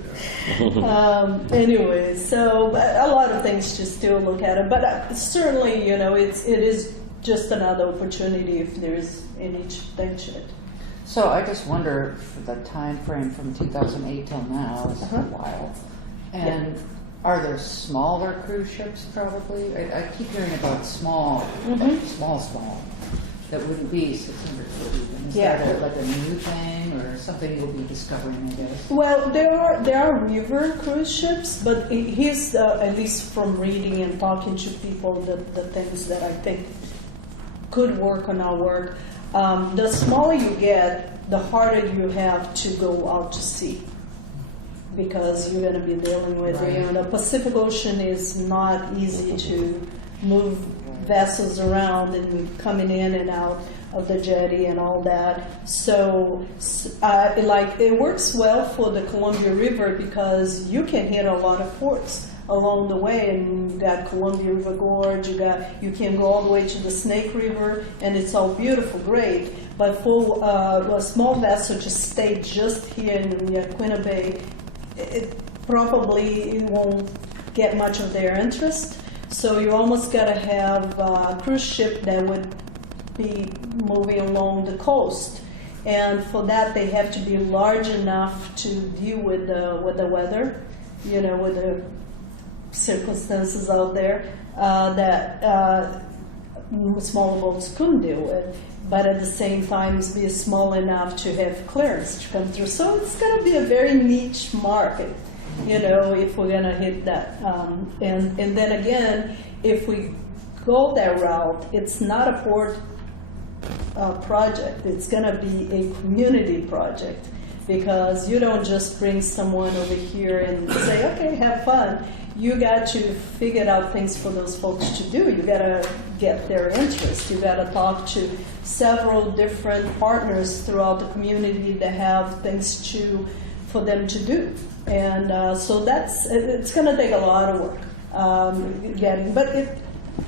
Yeah. Anyway, so a lot of things to still look at it, but certainly, it is just another opportunity if there's anything to it. So I just wonder, for the time frame from 2008 till now is a while. And are there smaller cruise ships probably? I keep hearing about small, small, that wouldn't be 600 foot even. Is Yeah. that like a new thing or something you'll be discovering, I guess? Well, there are river cruise ships, but here's, at least from reading and talking to people, the things that I think could work or not work. The smaller you get, the harder you have to go out to sea, because you're going to be dealing with, the Pacific Ocean is not easy to move vessels around and coming in and out of the jetty and all that. So, it works well for the Columbia River because you can hit a lot of ports along the way, and you got Columbia River Gorge, you can go all the way to the Snake River, and it's all beautiful, great. But for a small vessel to stay just here in Yaquina Bay, it probably won't get much of their interest. So you almost got to have a cruise ship that would be moving along the coast. And for that, they have to be large enough to deal with the weather, with the circumstances out there that smaller boats couldn't deal with. But at the same time, be small enough to have clearance to come through. So it's going to be a very niche market, if we're going to hit that. And then again, if we go that route, it's not a port project. It's going to be a community project, because you don't just bring someone over here and say, okay, have fun. You got to figure out things for those folks to do. You got to get their interest. You got to talk to several different partners throughout the community that have things for them to do. And so it's going to take a lot of work but it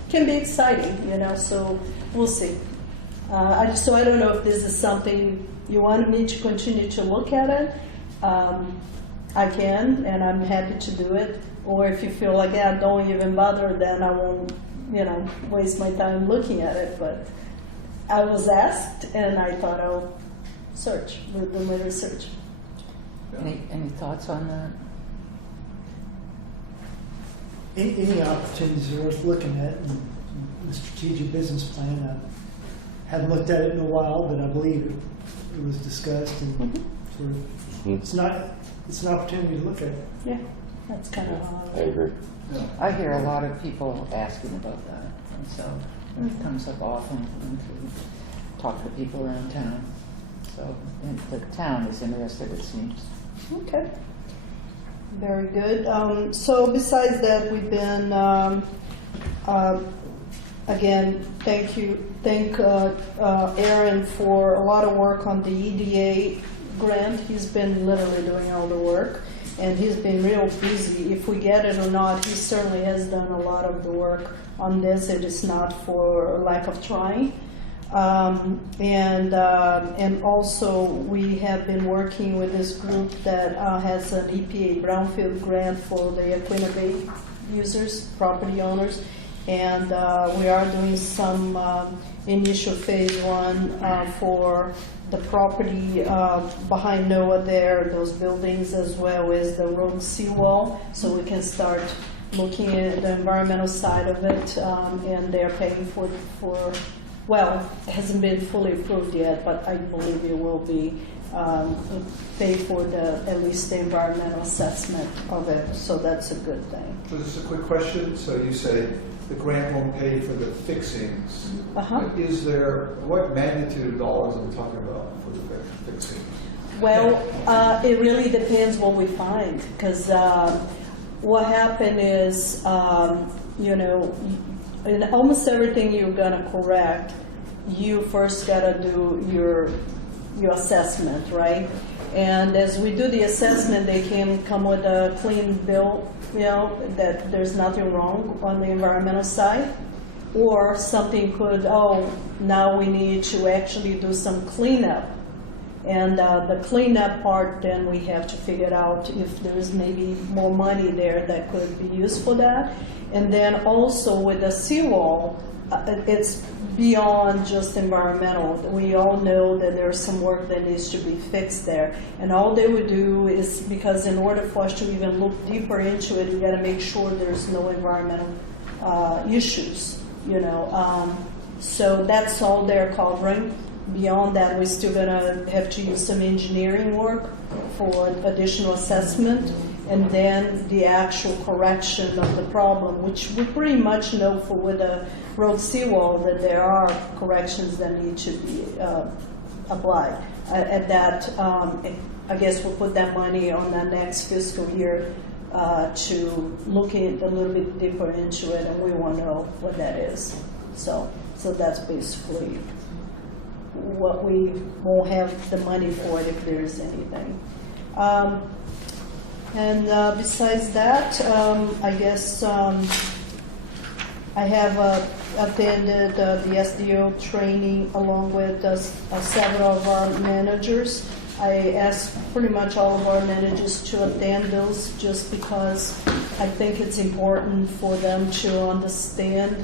can be exciting, so we'll see. So I don't know if this is something you want me to continue to look at it. I can, and I'm happy to do it. Or if you feel like, don't even bother, then I won't, waste my time looking at it. But I was asked, and I thought I'll do my research. Any thoughts on that? Any opportunities are worth looking at. And the strategic business plan, I haven't looked at it in a while, but I believe it was discussed, and sort of, it's an opportunity to look at it. Yeah, that's kind of I agree. I hear a lot of people asking about that, and so it comes up often when we talk to people around town. So and the town is interested, it seems. Okay. Very good. So besides that, we've been, again, thank Aaron for a lot of work on the EDA grant. He's been literally doing all the work, and he's been real busy. If we get it or not, he certainly has done a lot of the work on this. It is not for lack of trying. And also we have been working with this group that has an EPA brownfield grant for the Yaquina Bay users, property owners, and we are doing some initial phase 1 for the property behind NOAA there, those buildings, as well as the road seawall, so we can start looking at the environmental side of it, and they're paying for well, it hasn't been fully approved yet, but I believe it will be paid for at least the environmental assessment of it, so that's a good thing. So this is a quick question. So you say the grant won't pay for the fixings. Is there, what magnitude of dollars are we talking about for the fixings? Well, it really depends what we find, because what happened is, in almost everything you're going to correct, you first got to do your assessment, right? And as we do the assessment, they can come with a clean bill, that there's nothing wrong on the environmental side. Or something could, now we need to actually do some cleanup And the cleanup part, then we have to figure out if there's maybe more money there that could be used for that. And then also with the seawall, it's beyond just environmental. We all know that there's some work that needs to be fixed there. And all they would do is, because in order for us to even look deeper into it, we got to make sure there's no environmental issues, you know. So that's all they're covering. Beyond that, we're still going to have to use some engineering work for additional assessment, and then the actual correction of the problem, which we pretty much know for with a road seawall that there are corrections that need to be applied. At that, I guess we'll put that money on the next fiscal year to look in a little bit deeper into it, and we want to know what that is. So that's basically what we won't have the money for it if there is anything. And besides that, I guess I have attended the SDO training along with several of our managers. I asked pretty much all of our managers to attend those just because I think it's important for them to understand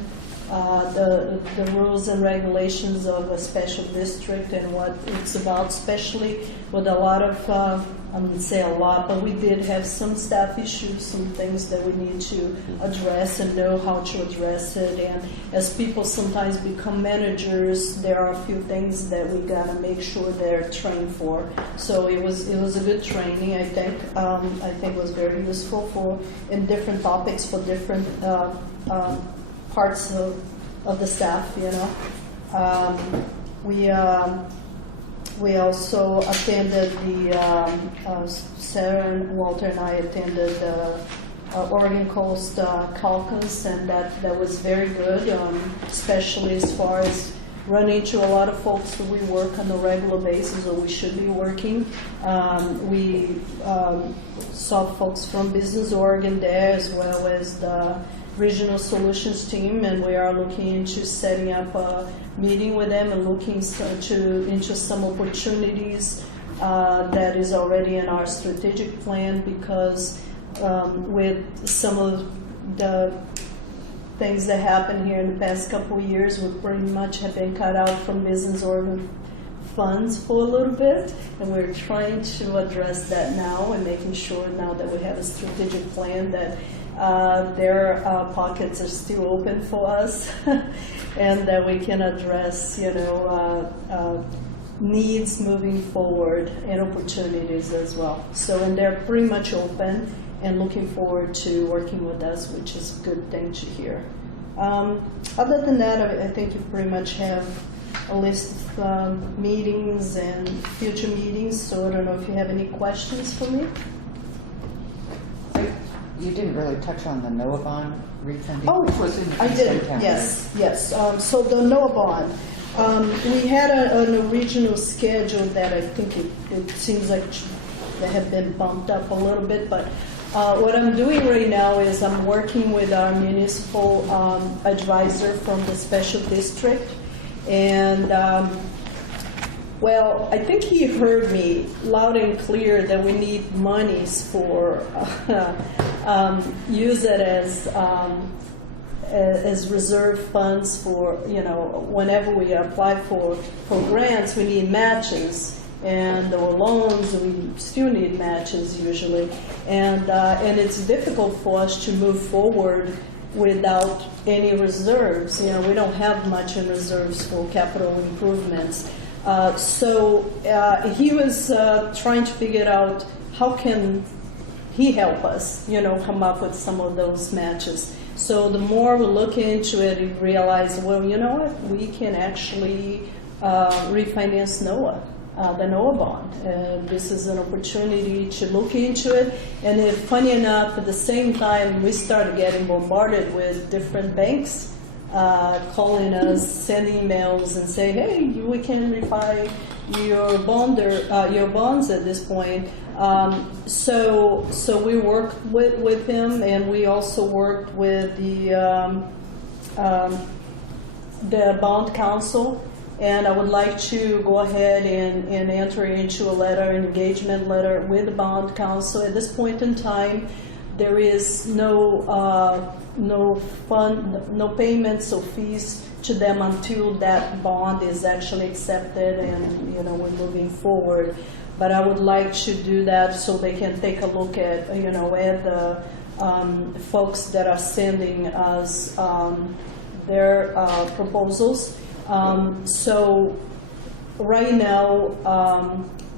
the rules and regulations of a special district and what it's about, especially with a lot of, I wouldn't say a lot, but we did have some staff issues, some things that we need to address and know how to address it. And as people sometimes become managers, there are a few things that we gotta make sure they're trained for. So it was a good training, I think. I think it was very useful in different topics for different parts of the staff, you know. We also attended Sarah and Walter and I attended the Oregon Coast Caucus, and that was very good, especially as far as running into a lot of folks that we work on a regular basis, or we should be working. We saw folks from Business Oregon there, as well as the Regional Solutions team, and we are looking into setting up a meeting with them and looking into some opportunities that is already in our strategic plan, because with some of the things that happened here in the past couple of years, we pretty much have been cut out from Business Oregon funds for a little bit, and we're trying to address that now and making sure now that we have a strategic plan that their pockets are still open for us and that we can address, you know, needs moving forward and opportunities as well. So, and they're pretty much open and looking forward to working with us, which is a good thing to hear. Other than that, I think you pretty much have a list of meetings and future meetings, so I don't know if you have any questions for me. You didn't really touch on the NOAA bond refunding. Oh, Which was in I did, Eastern County. yes. So the NOAA bond, we had an original schedule that I think it seems like they have been bumped up a little bit, but what I'm doing right now is I'm working with our municipal advisor from the special district, and well, I think he heard me loud and clear that we need monies for use it as reserve funds for, you know, whenever we apply for grants, we need matches, and or loans, we still need matches usually, and it's difficult for us to move forward without any reserves. You know, we don't have much in reserves for capital improvements. So he was trying to figure out how can he help us, you know, come up with some of those matches. So the more we look into it, we realize, well, you know what, we can actually refinance NOAA, the NOAA bond. This is an opportunity to look into it. And if, funny enough, at the same time, we started getting bombarded with different banks calling us, sending emails and say, hey, we can refi your bonds at this point. So we worked with him, and we also worked with the bond council And I would like to go ahead and enter into a letter, an engagement letter with the bond council. At this point in time, there is no payments or fees to them until that bond is actually accepted and, you know, we're moving forward. But I would like to do that so they can take a look at, you know, at the folks that are sending us their proposals. So right now,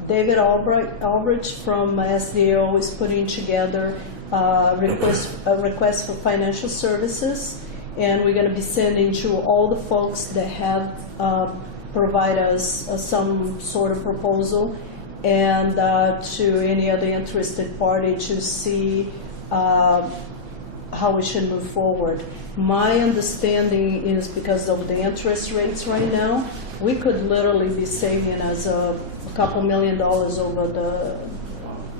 David Albrecht from SDO is putting together a request for financial services, and we're going to be sending to all the folks that have provide us some sort of proposal, and to any other interested party to see how we should move forward. My understanding is because of the interest rates right now, we could literally be saving us a couple $1 million over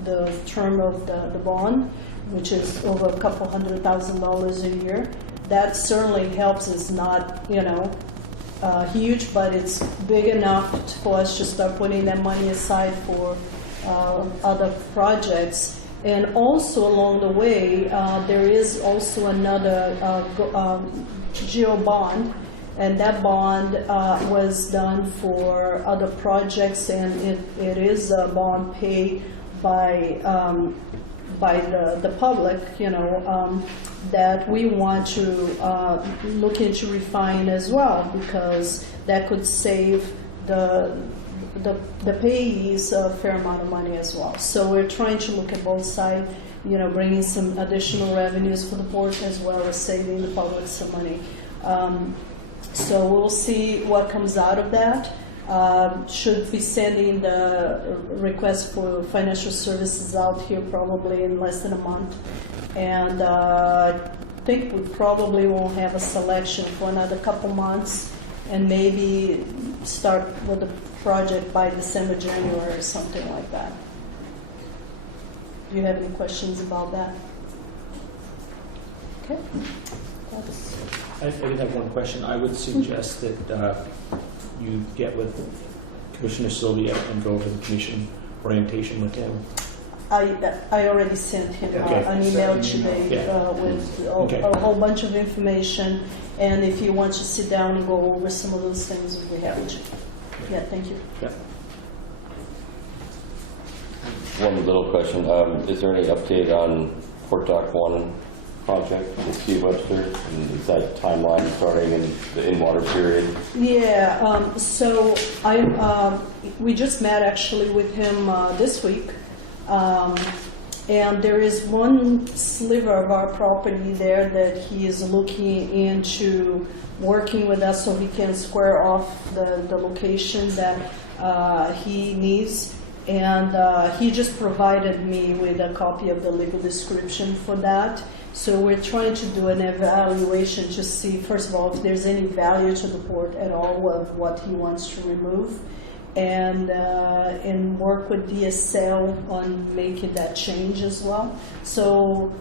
the term of the bond, which is over a couple $100,000 a year. That certainly helps. It's not, you know, huge, but it's big enough for us to start putting that money aside for other projects. And also along the way, there is also another GEO bond, and that bond was done for other projects, and it is a bond paid by the public, you know, that we want to look into refine as well, because that could save the payees a fair amount of money as well. So we're trying to look at both sides, you know, bringing some additional revenues for the port as well as saving the public some money. So we'll see what comes out of that. Should be sending the request for financial services out here probably in less than a month. And I think we probably won't have a selection for another couple months, and maybe start with the project by December, January, or something like that. Do you have any questions about that? Okay. I did have one question. I would suggest that you get with Commissioner Sylvia and go over the commission orientation with him. I already sent him Okay. an email today Yeah. with Okay. a whole bunch of information, and if you want to sit down and go over some of those things, we have to. Yeah, thank you. Yeah. One little question, is there any update on Port Dock 1 project with Steve Webster? And is that timeline starting in the in-water period? Yeah, so we just met actually with him this week, and there is one sliver of our property there that he is looking into working with us so he can square off the location that he needs. And he just provided me with a copy of the legal description for that. So we're trying to do an evaluation to see, first of all, if there's any value to the port at all of what he wants to remove, and work with DSL on making that change as well. So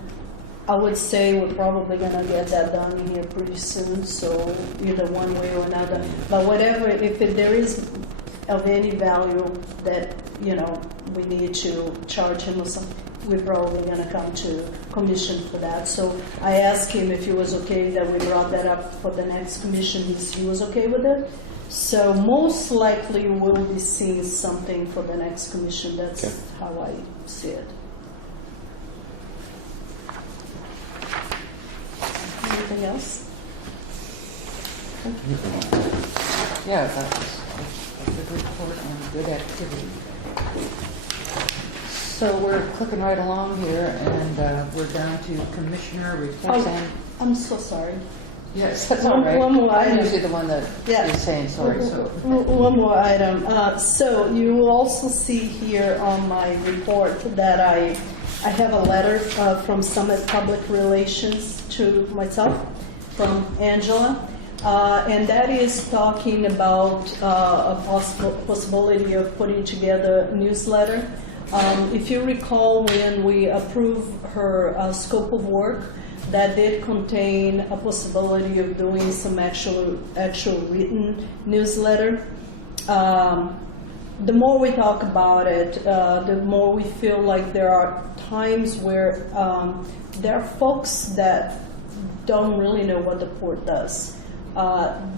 I would say we're probably going to get that done here pretty soon, so either one way or another. But whatever, if there is of any value that, you know, we need to charge him or something, we're probably going to come to commission for that. So I asked him if he was okay that we brought that up for the next commission. He was okay with it. So most likely we'll be seeing something for the next commission. That's Okay. how I see it. Anything else? Yeah, that was a good report and good activity. So we're clicking right along here, and we're down to commissioner reports Oh. and... I'm so sorry. Yes, that's all right. One more I'm item. usually the one that Yeah. is saying sorry, so... One more item. So you will also see here on my report that I have a letter from Summit Public Relations to myself from Angela. And that is talking about a possibility of putting together a newsletter. If you recall, when we approved her scope of work, that did contain a possibility of doing some actual written newsletter. The more we talk about it, the more we feel like there are times where there are folks that don't really know what the port does.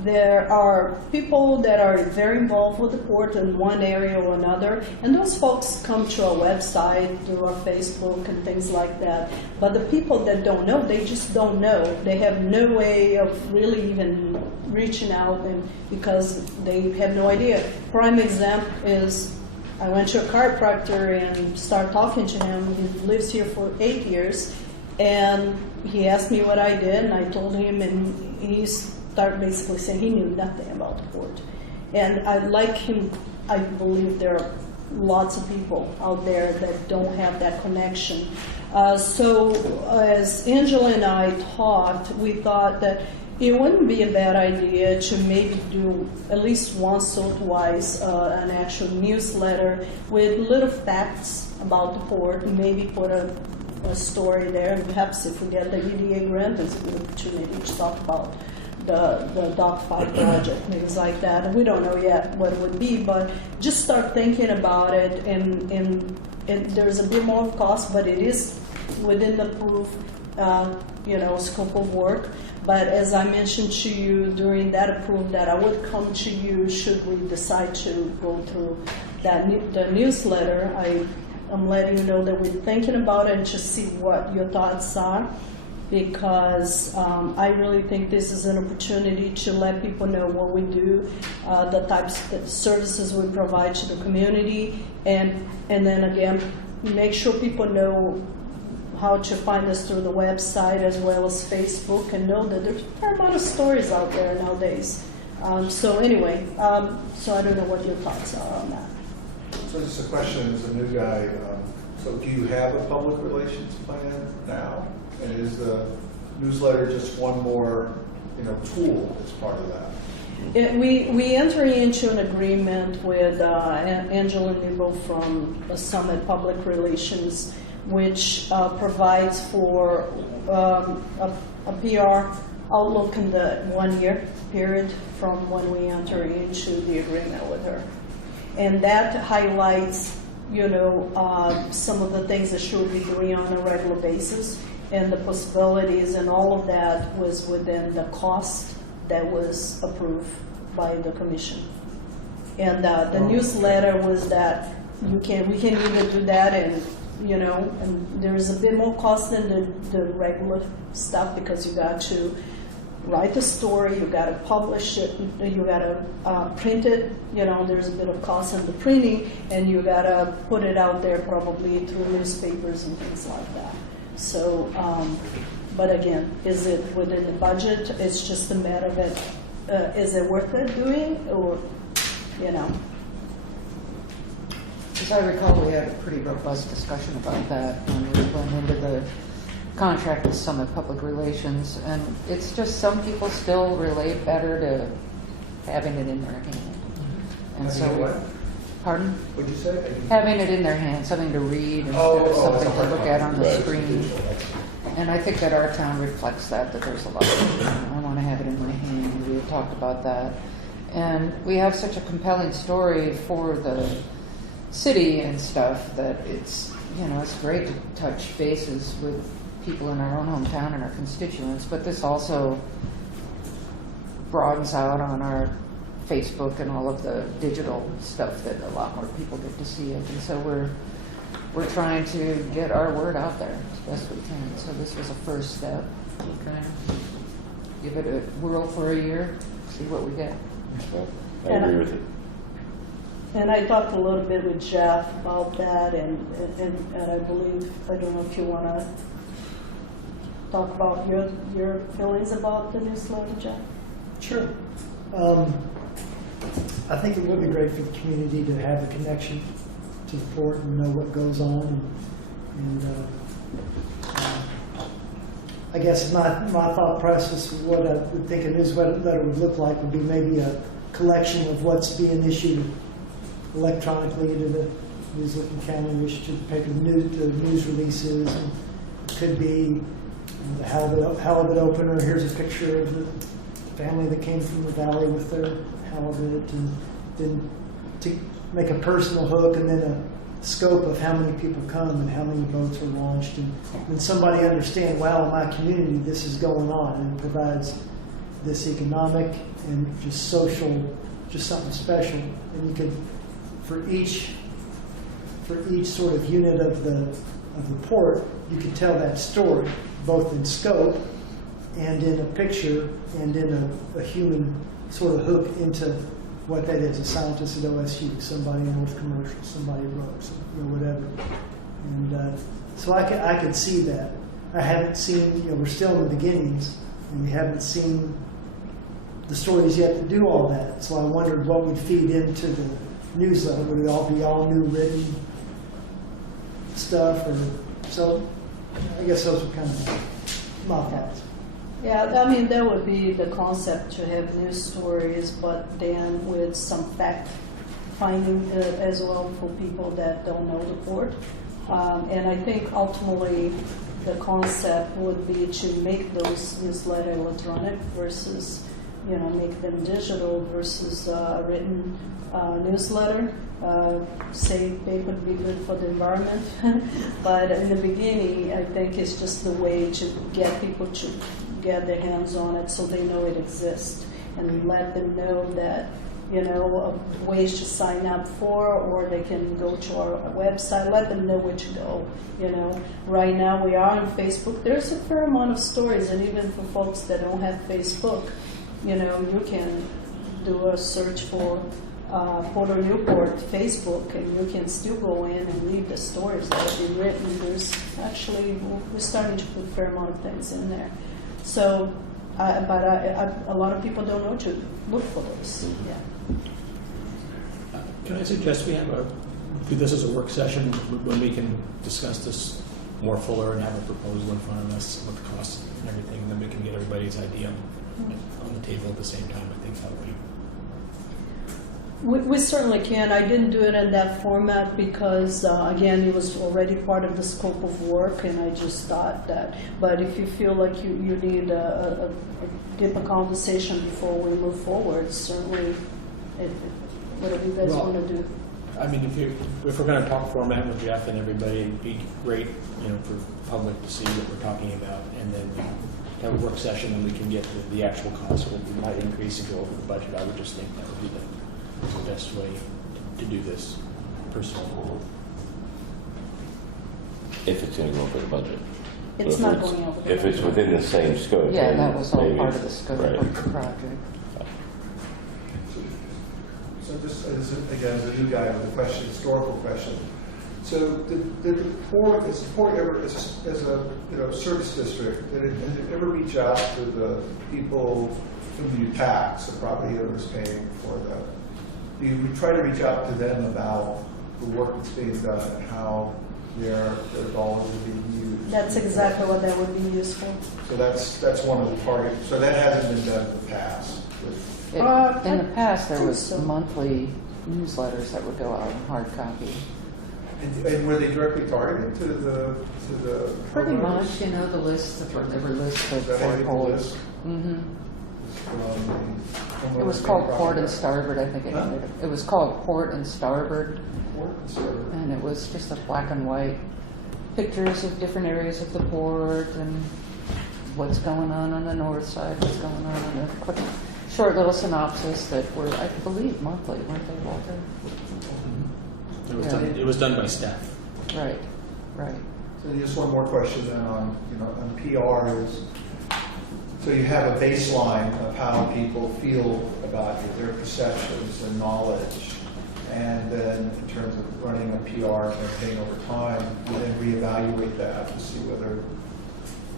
There are people that are very involved with the port in one area or another, and those folks come to our website, to our Facebook and things like that. But the people that don't know, they just don't know. They have no way of really even reaching out, and because they have no idea. Prime example is I went to a chiropractor and started talking to him. He lives here for 8 years, and he asked me what I did, and I told him, and he started basically saying he knew nothing about the port. And I like him, I believe there are lots of people out there that don't have that connection. So as Angela and I talked, we thought that it wouldn't be a bad idea to maybe do at least once or twice an actual newsletter with little facts about the port, and maybe put a story there, and perhaps if we get the EDA grant, there's a good opportunity to talk about the Dock 5 project, things like that. And we don't know yet what it would be, but just start thinking about it, and there's a bit more cost, but it is within the approved scope of work. But as I mentioned to you during that approval, that I would come to you should we decide to go through the newsletter. I'm letting you know that we're thinking about it and just see what your thoughts are, because I really think this is an opportunity to let people know what we do, the types of services we provide to the community, and then again, make sure people know how to find us through the website as well as Facebook, and know that there's a fair amount of stories out there nowadays. So anyway, so I don't know what your thoughts are on that. So just a question as a new guy, so do you have a public relations plan now? And is the newsletter just one more, tool as part of that? We enter into an agreement with Angela Nebo from Summit Public Relations, which provides for a PR outlook in the 1 year period from when we enter into the agreement with her. And that highlights, some of the things that she will be doing on a regular basis, and the possibilities, and all of that was within the cost that was approved by the commission. And the newsletter was that we can either do that, and and there is a bit more cost than the regular stuff, because you got to write the story, you got to publish it, you got to print it. There's a bit of cost in the printing, and you got to put it out there probably through newspapers and things like that. So, but again, is it within the budget? It's just a matter of it. Is it worth it doing, or As I recall, we had a pretty robust discussion about that when we went into the contract with Summit Public Relations, and it's just some people still relate better to having it in their hand. And so, What? pardon? What'd you say? Having it in their hand, something to read instead of something to look at on the screen. And I think that our town reflects that there's a lot of, I want to have it in my hand, and we had talked about that. And we have such a compelling story for the city and stuff that it's great to touch bases with people in our own hometown and our constituents, but this also broadens out on our Facebook and all of the digital stuff that a lot more people get to see it. And so we're trying to get our word out there as best we can. So this was a first step. Okay. Give it a whirl for a year, see what we get. I agree with you. And I talked a little bit with Jeff about that, and I believe, I don't know if you want to talk about your feelings about the newsletter, Jeff? Sure. I think it would be great for the community to have a connection to the port and know what goes on. And I guess my thought process, what I would think a newsletter would look like would be maybe a collection of what's being issued electronically to the News Lincoln County, issued to the paper, the news releases, and could be the halibut opener. Here's a picture of the family that came from the valley with their halibut, and then to make a personal hook, and then a scope of how many people come and how many boats are launched, and then somebody understand, wow, in my community this is going on, and it provides this economic and just social, just something special. And you could, for each sort of unit of the port, you could tell that story, both in scope and in a picture and in a human sort of hook into what that is. A scientist at OSU, somebody in North Commercial, somebody at Rose, whatever. And so I could see that. I haven't seen, we're still in the beginnings, and we haven't seen the stories yet to do all that. So I wondered what would feed into the newsletter. Would it all be all new written stuff? Or so I guess those are kind of my thoughts. Yeah, I mean, that would be the concept, to have news stories, but then with some fact finding as well for people that don't know the port. And I think ultimately the concept would be to make those newsletter electronic versus, make them digital versus written newsletter. Say paper would be good for the environment, but in the beginning, I think it's just the way to get people to get their hands on it so they know it exists, and let them know that, ways to sign up for, or they can go to our website, let them know where to go. Right now we are on Facebook. There's a fair amount of stories, and even for folks that don't have Facebook, you can do a search for Port of Newport Facebook, and you can still go in and read the stories that have been written. There's actually, we're starting to put a fair amount of things in there. So, but a lot of people don't know to look for those. Yeah. Can I suggest we have do this as a work session when we can discuss this more fuller and have a proposal in front of us with the costs and everything, and then we can get everybody's idea on the table at the same time. I think that would be. We certainly can. I didn't do it in that format because, again, it was already part of the scope of work, and I just thought that. But if you feel like you need a deeper conversation before we move forward, certainly, whatever you guys want to do. I mean, if we're going to talk format with Jeff and everybody, it'd be great, for the public to see what we're talking about, and then have a work session, and we can get the actual cost. We might increase and go over the budget. I would just think that would be the best way to do this, personally. If it's going to go over the budget. It's But not if going over the If it's budget. within the same scope. Yeah, then that was all maybe part of it's- the scope right. of the project. So just, again, as a new guy with a question, historical question. So did the port, is the port ever, as a service district, did it ever reach out to the people whom you tax, the property owners paying for that? Do you try to reach out to them about the work that's being done and how their dollars are being used? That's exactly what that would be useful. So that's one of the targets. So that hasn't been done in the past. In the past, there think was so. monthly newsletters that would go out in hard copy. And were they directly targeted to the Pretty homeowners? much, the list, the list of Is that how port you holes. list? Mm-hmm. From the It was homeowners called being Port and property. Starboard, I think it Huh? ended up. It was called Port and Starboard, Port and Starboard. and it was just a black and white pictures of different areas of the port and what's going on the north side, what's going on the quick, short little synopsis that were, I believe, monthly, weren't they, Walter? It was done by staff. Right, right. So just one more question then on PR is, so you have a baseline of how people feel about you, their perceptions and knowledge, and then in terms of running a PR campaign over time, you then reevaluate that to see whether,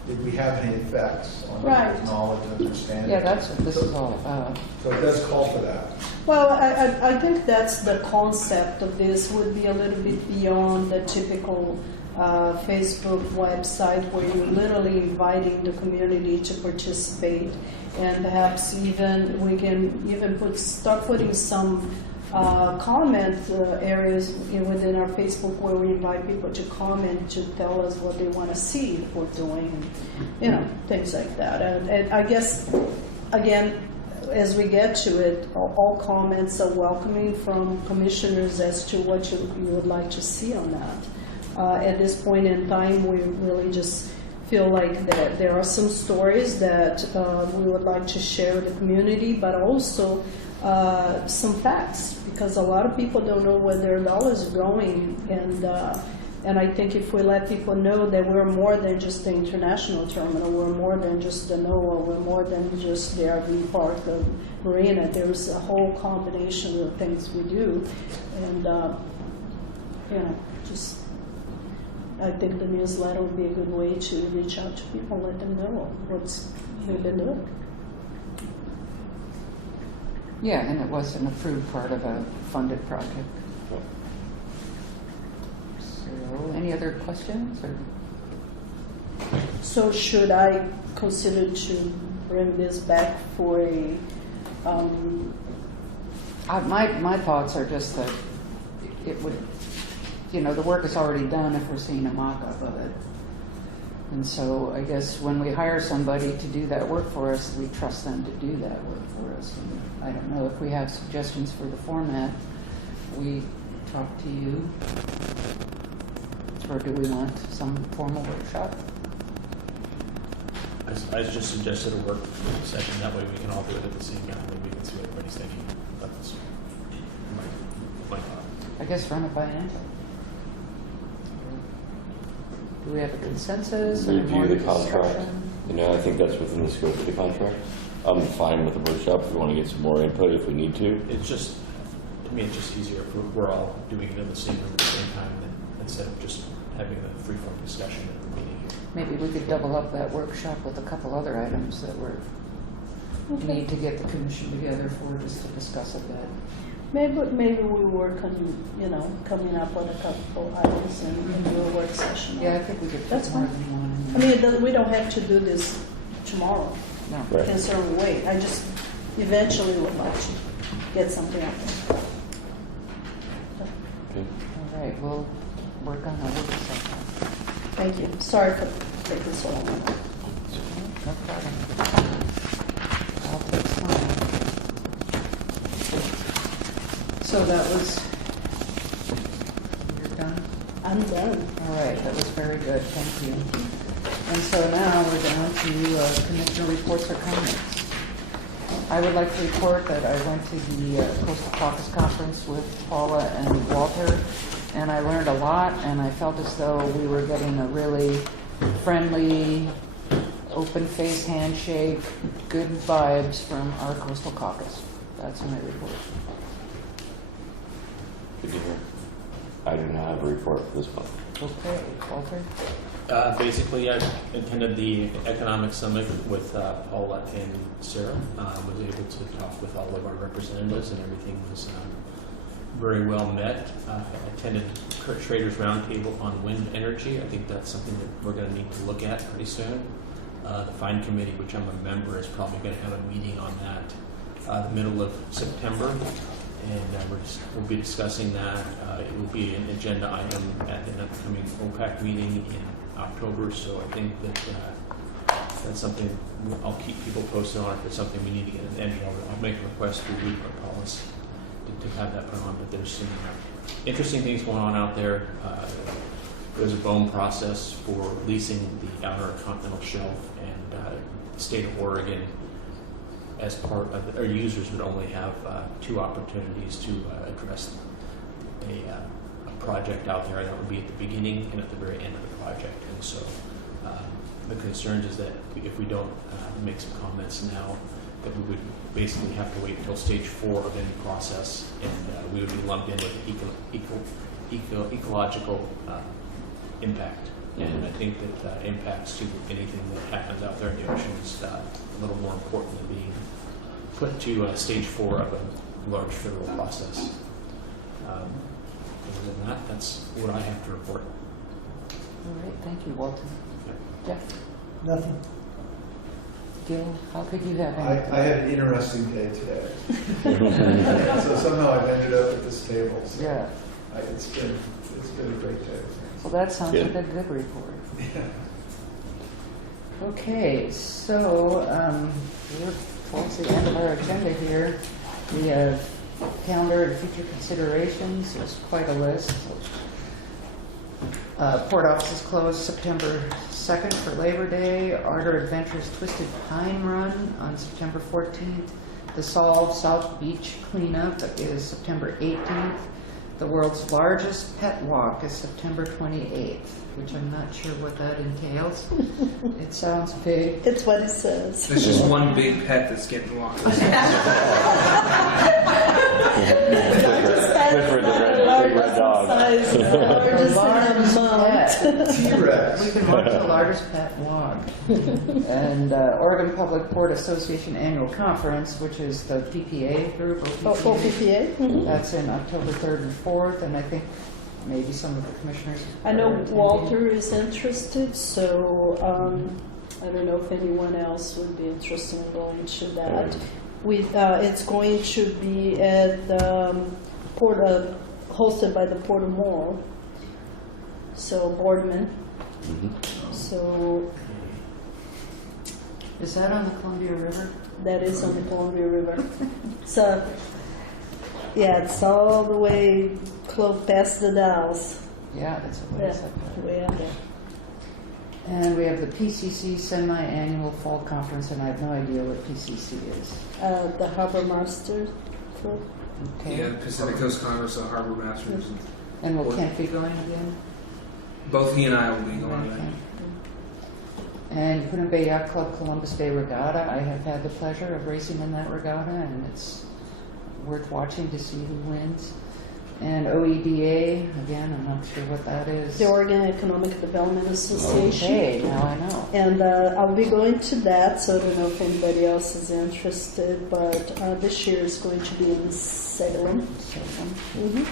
did we have any effects on Right. people's knowledge and understanding? Yeah, that's what this is all about. So it does call for that. Well, I think that's the concept of this, would be a little bit beyond the typical Facebook website where you're literally inviting the community to participate, and perhaps even we can even start putting some comment areas within our Facebook where we invite people to comment to tell us what they want to see we're doing, things like that. And I guess, again, as we get to it, all comments are welcoming from commissioners as to what you would like to see on that. At this point in time, we really just feel like that there are some stories that we would like to share with the community, but also some facts, because a lot of people don't know where their dollars are going, and I think if we let people know that we're more than just the international terminal, we're more than just the NOAA, we're more than just the RV park, the marina, there's a whole combination of things we do, and just I think the newsletter would be a good way to reach out to people, let them know what's we've been doing. Yeah, and it was an approved part of a funded project. So, any other questions? Or? So should I consider to bring this back for a, My thoughts are just that it would, the work is already done if we're seeing a mock-up of it. And so I guess when we hire somebody to do that work for us, we trust them to do that work for us. And I don't know if we have suggestions for the format. We talk to you, or do we want some formal workshop? I just suggested a work session, that way we can all do it at the same time, and we can see what everybody's thinking. That's my thought. I guess run it by Angela. Do we have a consensus? or more Review the contract. discussion? I think that's within the scope of the contract. I'm fine with the workshop if we want to get some more input if we need to. It's just, to me, it's just easier if we're all doing it in the same room at the same time instead of just having a free-form discussion at the meeting. Maybe we could double up that workshop with a couple other items that we need to get the commission together for, just to discuss a bit. maybe we work on, coming up with a couple items and do a work session. Yeah, I think we could put That's more fine. than one. I mean, we don't have to do this tomorrow. No. Right. Can certainly wait. I just eventually would like to get something up there. Okay. All right, we'll work on a work session. Thank you. Sorry for taking so long. No problem. I'll take some. So that was, you're done? I'm done. All right, that was very good, thank you. And so now we're down to commissioner reports or comments. I would like to report that I went to the Coastal Caucus Conference with Paula and Walter, and I learned a lot, and I felt as though we were getting a really friendly, open-faced handshake, good vibes from our Coastal Caucus. That's my report. Good to hear. I do not have a report for this month. Okay, Walter? Basically, I attended the economic summit with Paula and Sarah. Was able to talk with all of our representatives, and everything was very well met. I attended Kurt Schrader's roundtable on wind energy. I think that's something that we're going to need to look at pretty soon. The FINE committee, which I'm a member, is probably going to have a meeting on that the middle of September, and we'll be discussing that. It will be an agenda item at an upcoming OPAC meeting in October, so I think that that's something I'll keep people posted on. If it's something we need to get an end, I'll make a request to read our policy to have that put on. But there's some interesting things going on out there. There's a BOEM process for leasing the Outer Continental Shelf, and the state of Oregon, as part of our users, would only have 2 opportunities to address a project out there. That would be at the beginning and at the very end of the project. And so the concerns is that if we don't make some comments now, that we would basically have to wait until stage 4 of any process, and we would be lumped in with the ecological impact. And I think that impacts to anything that happens out there in the ocean is a little more important than being put to stage 4 of a large federal process. Other than that, that's what I have to report. All right, thank you, Walter. Jeff? Nothing. Gil, how could you have I any? had an interesting day today. So somehow I've ended up at this table. So Yeah, it's been a great day. well, that sounds Good. like a good report. Yeah. Okay, so we're towards the end of our agenda here. We have calendar and future considerations. There's quite a list. Port office is closed September 2nd for Labor Day. Ardor Adventures Twisted Pine Run on September 14th. The Solve South Beach Cleanup is September 18th. The world's largest pet walk is September 28th, which I'm not sure what that entails. It sounds big. It's what it says. There's just one big pet that's getting walked. Clifford the big red dog. Largest pet. T-Rex. We can watch the largest pet walk. And Oregon Public Port Association Annual Conference, which is the PPA group. Oh, OPPA? Mhm. That's in October 3rd and 4th, and I think maybe some of the commissioners. I know are attending. Walter is interested, so I don't know if anyone else would be interested in going to that. It's going to be at hosted by the Port of Moore, so Boardman. So Is that on the Columbia River? that is on the Columbia River. So yeah, it's all the way close past the Dalles. Yeah, it's a Yeah, ways up there. way up there. And we have the PCC Semi-Annual Fall Conference, and I have no idea what PCC is. The Harbor Master Club. Okay. Yeah, Pacific Coast Congress, Harbor Masters. And will Kent be going again? Both he and I will be going Okay. there. And Puna Bay Yacht Club Columbus Day Regatta. I have had the pleasure of racing in that regatta, and it's worth watching to see who wins. And OEDA, again, I'm not sure what that is. The Oregon Economic Development Association. Okay, now I know. And I'll be going to that, so I don't know if anybody else is interested, but this year is going to be in Salem. Okay.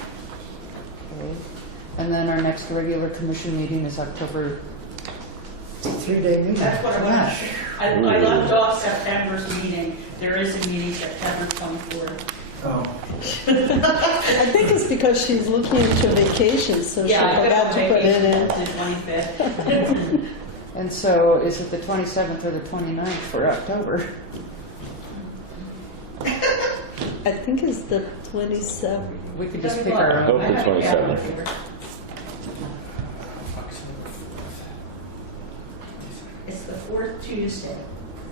And then our next regular commission meeting is October. It's a 3-day meeting. That's what I want to say. I left off September's meeting. There is a meeting September 24th. Oh, I think it's because she's looking into vacation, so she Yeah, I forgot got to put it in. the 25th. And so is it the 27th or the 29th for October? I think it's the 27th. We could just pick our Hope own. the 27th. It's the fourth Tuesday.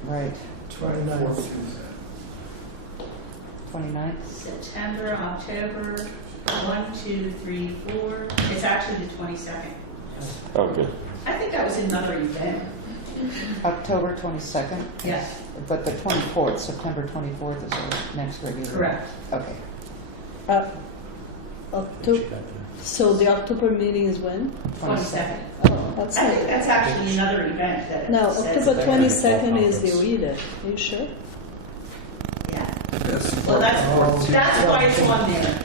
Right, 29th. 29th? September, October, 1, 2, 3, 4. It's actually the 22nd. Oh, good. I think that was another event. October 22nd? Yes, But the 24th, September 24th is our next regular. correct. Okay. So the October meeting is when? 22nd. Oh, that's I think not. that's actually another event that it No, says. October 22nd is the OEDA. Are you sure? Yeah. Yes. Well, that's why it's on there,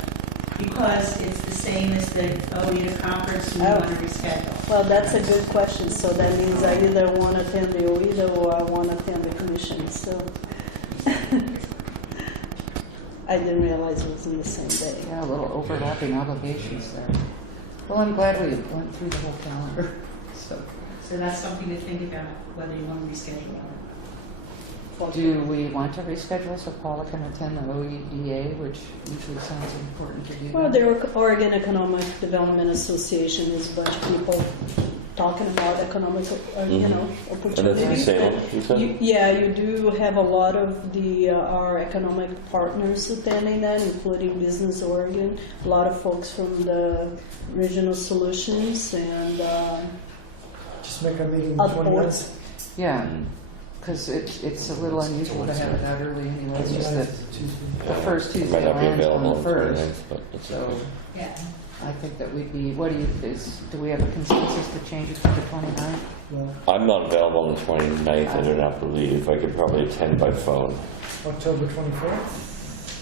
because it's the same as the OEDA conference we Oh. want to reschedule. Well, that's a good question. So that means I either want to attend the OEDA or I want to attend the commission. So I didn't realize it was on the same day. Yeah, a little overlapping obligations there. Well, I'm glad we went through the whole calendar. So that's something to think about, whether you want to reschedule or Do we want to reschedule so Paula can attend the OEDA, which usually sounds important to do? Well, the Oregon Economic Development Association is a bunch of people talking about economic, opportunities. And that's in Salem, you said? Yeah, you do have a lot of our economic partners attending that, including Business Oregon, a lot of folks from the Regional Solutions, and Just make our meeting the Upwards. 29th. Yeah, because it's a little unusual to have it that early anyway. It's just that the first Tuesday Might not be lands on available the on first. 29th, but it's So okay. Yeah. I think that we'd be, do we have a consensus to change it to the 29th? Well, I'm not available on the 29th. I don't have to leave. I could probably attend by phone. October 24th?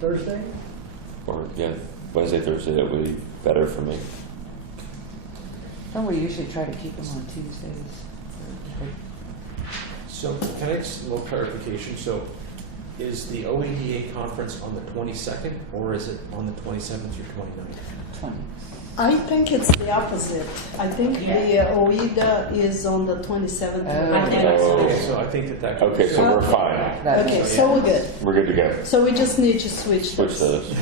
Thursday? Or, yeah, Wednesday, Thursday, that would be better for me. Don't we usually try to keep them on Tuesdays? So can I just, a little clarification, so is the OEDA conference on the 22nd, or is it on the 27th or 29th? 20. I think it's the opposite. I think the OIDA is on the 27th. I think Oh. So I think that. Okay, so we're fine. That- Okay, so we're good. We're good to go. So we just need to switch Switch those.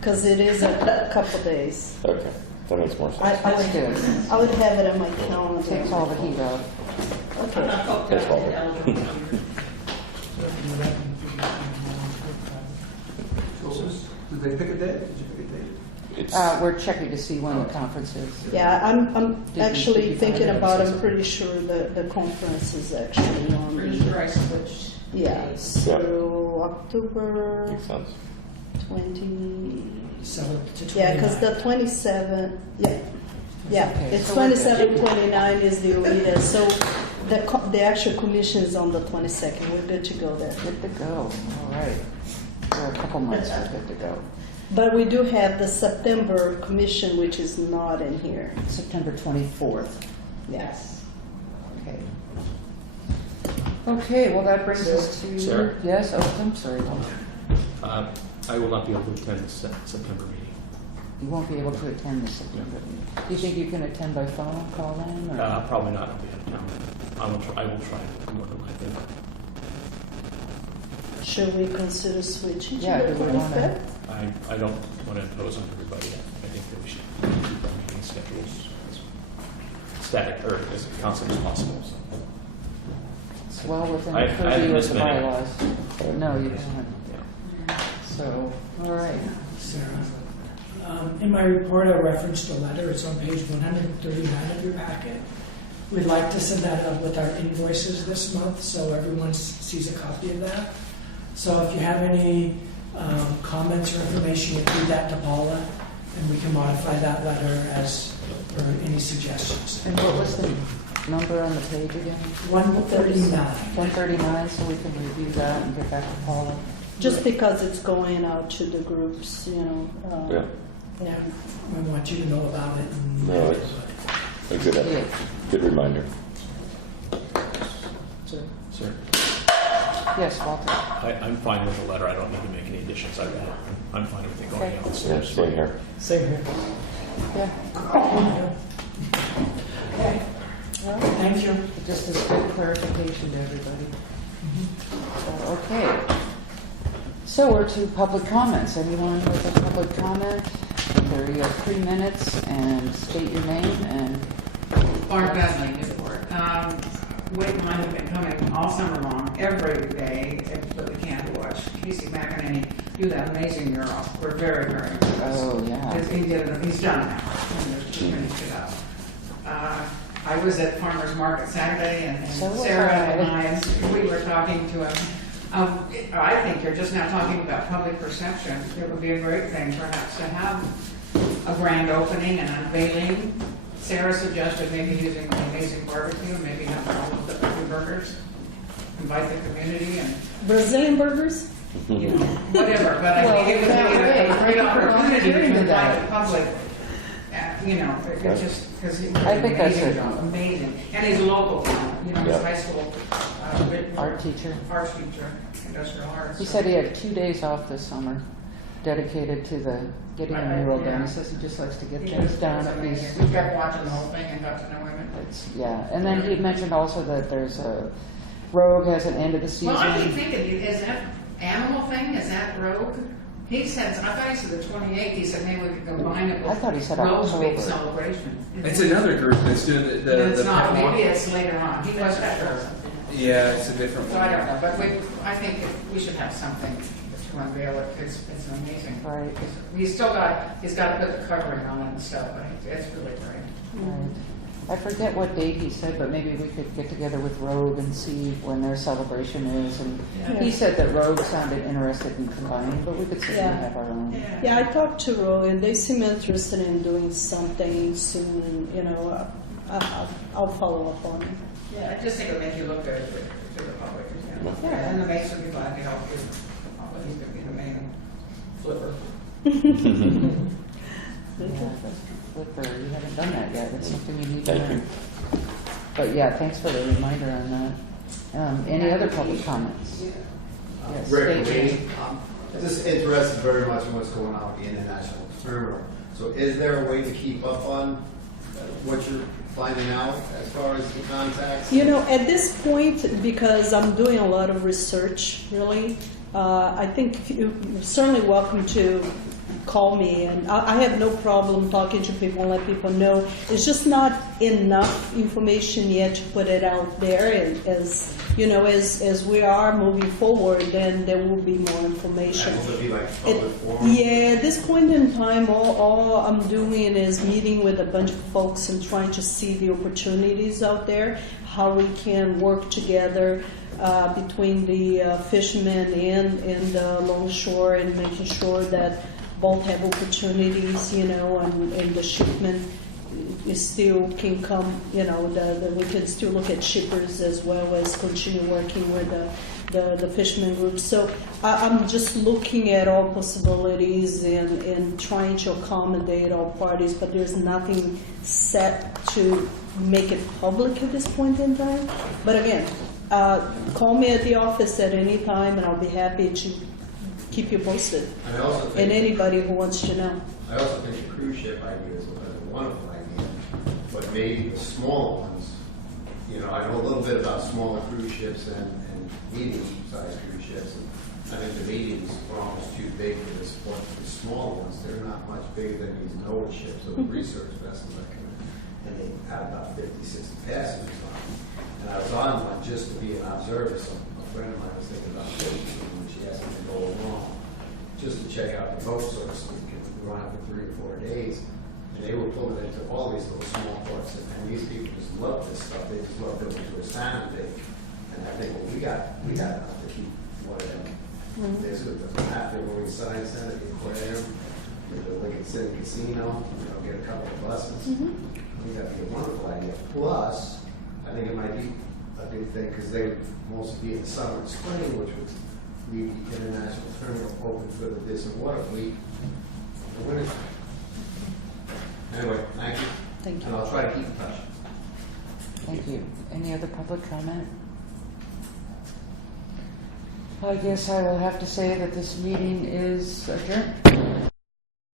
because it is a couple days. Okay, that makes more sense. I That's good. would have it on my calendar. Takes all the heat off. Okay. That's all. Did they pick a date? Did you pick a date? It's, We're checking to see when the conference is. Yeah, I'm Did actually you thinking find it? about, I'm pretty sure the conference is actually on Pretty the, sure I switched. yeah, days. so October makes sense. 20, 7th to 29th. yeah, because the 27, yeah, Okay, it's so we're good. 27, 29 is the OIDA, so the actual commission is on the 22nd, we're good to go there. Good to go. All right. For a couple months, we're good to go. But we do have the September commission, which is not in here. September 24th. Yes. Okay. Okay, well, that brings us to. Sarah? Yes, oh, I'm sorry. I will not be able to attend the September meeting. You won't be able to attend the September meeting. Do you think you can attend by phone, call in? Or? Probably not. I'll be out of town. I will try more than likely. Should we consider switching to Yeah, the do we wanna- 25th? I don't want to impose on everybody. I think that we should keep our meeting schedules as static or as constant as possible. So. It's well within I the haven't purview of missed the many. bylaws. No, you haven't. Yeah. So, all right. Sarah. In my report, I referenced a letter. It's on page 139 of your packet. We'd like to send that out with our invoices this month, so everyone sees a copy of that. So if you have any comments or information, you can feed that to Paula, and we can modify that letter as or any suggestions. And what was the number on the page again? 139. 139, so we can review that and get back to Paula. Just because it's going out to the groups, you know. Yeah, Yeah, we want you to know about it. And No, it's- a good, Yeah. good reminder. Sir? Yes, Walter. I'm fine with the letter. I don't need to make any additions. I'm fine with it going Okay. out. Yeah, same here. Same here. Yeah. Okay, Well, thank you. just as good clarification to everybody. Okay. So we're to public comments. Anyone with a public comment? There you have 3 minutes and state your name and Barb Besley, Newport. Wade and I have been coming all summer long, every day, but we can't watch Casey McEnany do that amazing mural. We're very, very impressed. oh yeah. He's done it now. He finished it up. I was at Farmers Market Saturday, and So was Sarah I. and I, and we were talking to him. I think you're just now talking about public perception. It would be a great thing perhaps to have a grand opening and unveiling. Sarah suggested maybe using the amazing barbecue, maybe have all of the burgers, invite the community and, Brazilian burgers? you know, whatever. But I think it would be a great opportunity to invite the public, you know, it just, because he's I think that's amazing it. job, amazing. And he's local, you know, he's Yeah. high school, Art teacher. art teacher, industrial arts. He said he had 2 days off this summer dedicated to the getting a mural done. He says he just likes to get things done at We least. kept watching the whole thing and got to know him. Yeah, and then he mentioned also that there's a Rogue has an end of the season. Well, I keep thinking, is that animal thing, is that Rogue? He said, I thought he said the 28th, he said maybe we could combine it I thought he with said Rogue's big October. celebration. It's another group that's doing It's the not, pet walk. maybe it's later on, he wasn't sure. Yeah, it's a different So I don't one. know, but I think we should have something to unveil it, it's amazing. Right. He's got to put the covering on it and stuff, but it's really great. Right. I forget what date he said, but maybe we could get together with Rogue and see when their celebration is. And he said that Rogue sounded interested in combining, but we could certainly Yeah. have our own. Yeah, I talked to Ro, and they seem interested in doing something soon, and, you know, I'll follow up on it. Yeah, I just think it'll make you look good to the public. You know. Yeah. And the mates would be glad to help you. But he's going to be the main flipper. Yeah, Flipper, you haven't done that yet. It's something you need to Thank learn. But yeah, thanks for the reminder on that. Any other public comments? Yes, Rick state your Lee. name. I'm just interested very much in what's going on with the international terminal. So is there a way to keep up on what you're finding out as far as the contacts? You know, at this point, because I'm doing a lot of research, really, I think you're certainly welcome to call me, and I have no problem talking to people and let people know. It's just not enough information yet to put it out there. And as you know, as we are moving forward, then there will be more information. And will it be like public forum? Yeah, at this point in time, all I'm doing is meeting with a bunch of folks and trying to see the opportunities out there, how we can work together between the fishermen and longshore, and making sure that both have opportunities, you know, and the shipment is still can come, you know, we can still look at shippers as well as continue working with the fishermen group. So I'm just looking at all possibilities and trying to accommodate all parties, but there's nothing set to make it public at this point in time. But again, call me at the office at any time, and I'll be happy to keep you posted. And I also And think, anybody who wants to know. I also think the cruise ship idea is a wonderful idea, but maybe the smaller ones, you know, I know a little bit about smaller cruise ships and medium-sized cruise ships. And I think the mediums are almost too big for this point. The smaller ones, they're not much bigger than these NOAA ships or the research vessels that come in. And they have about 50, 60 passengers on them. And I was on one just to be an observer. So a friend of mine was thinking about taking me when she asked me to go along, just to check out the boat so to speak. And we were on for 3 or 4 days. And they were pulling into all these little small ports. And these people just love this stuff. They just love going to a salmon big. And I think, well, we got enough to keep one of them. There's the Half-Day Marine Science Center, the aquarium, the Lincoln City Casino, you know, get a couple of buses. I think that'd be a wonderful idea. Plus, I think it might be a big thing because they would mostly be in the summer and spring, which would leave the international terminal open for the distant water fleet in the winter. Anyway, thank you. Thank you. And I'll try to keep in touch. Thank you. Any other public comment? I guess I will have to say that this meeting is adjourned.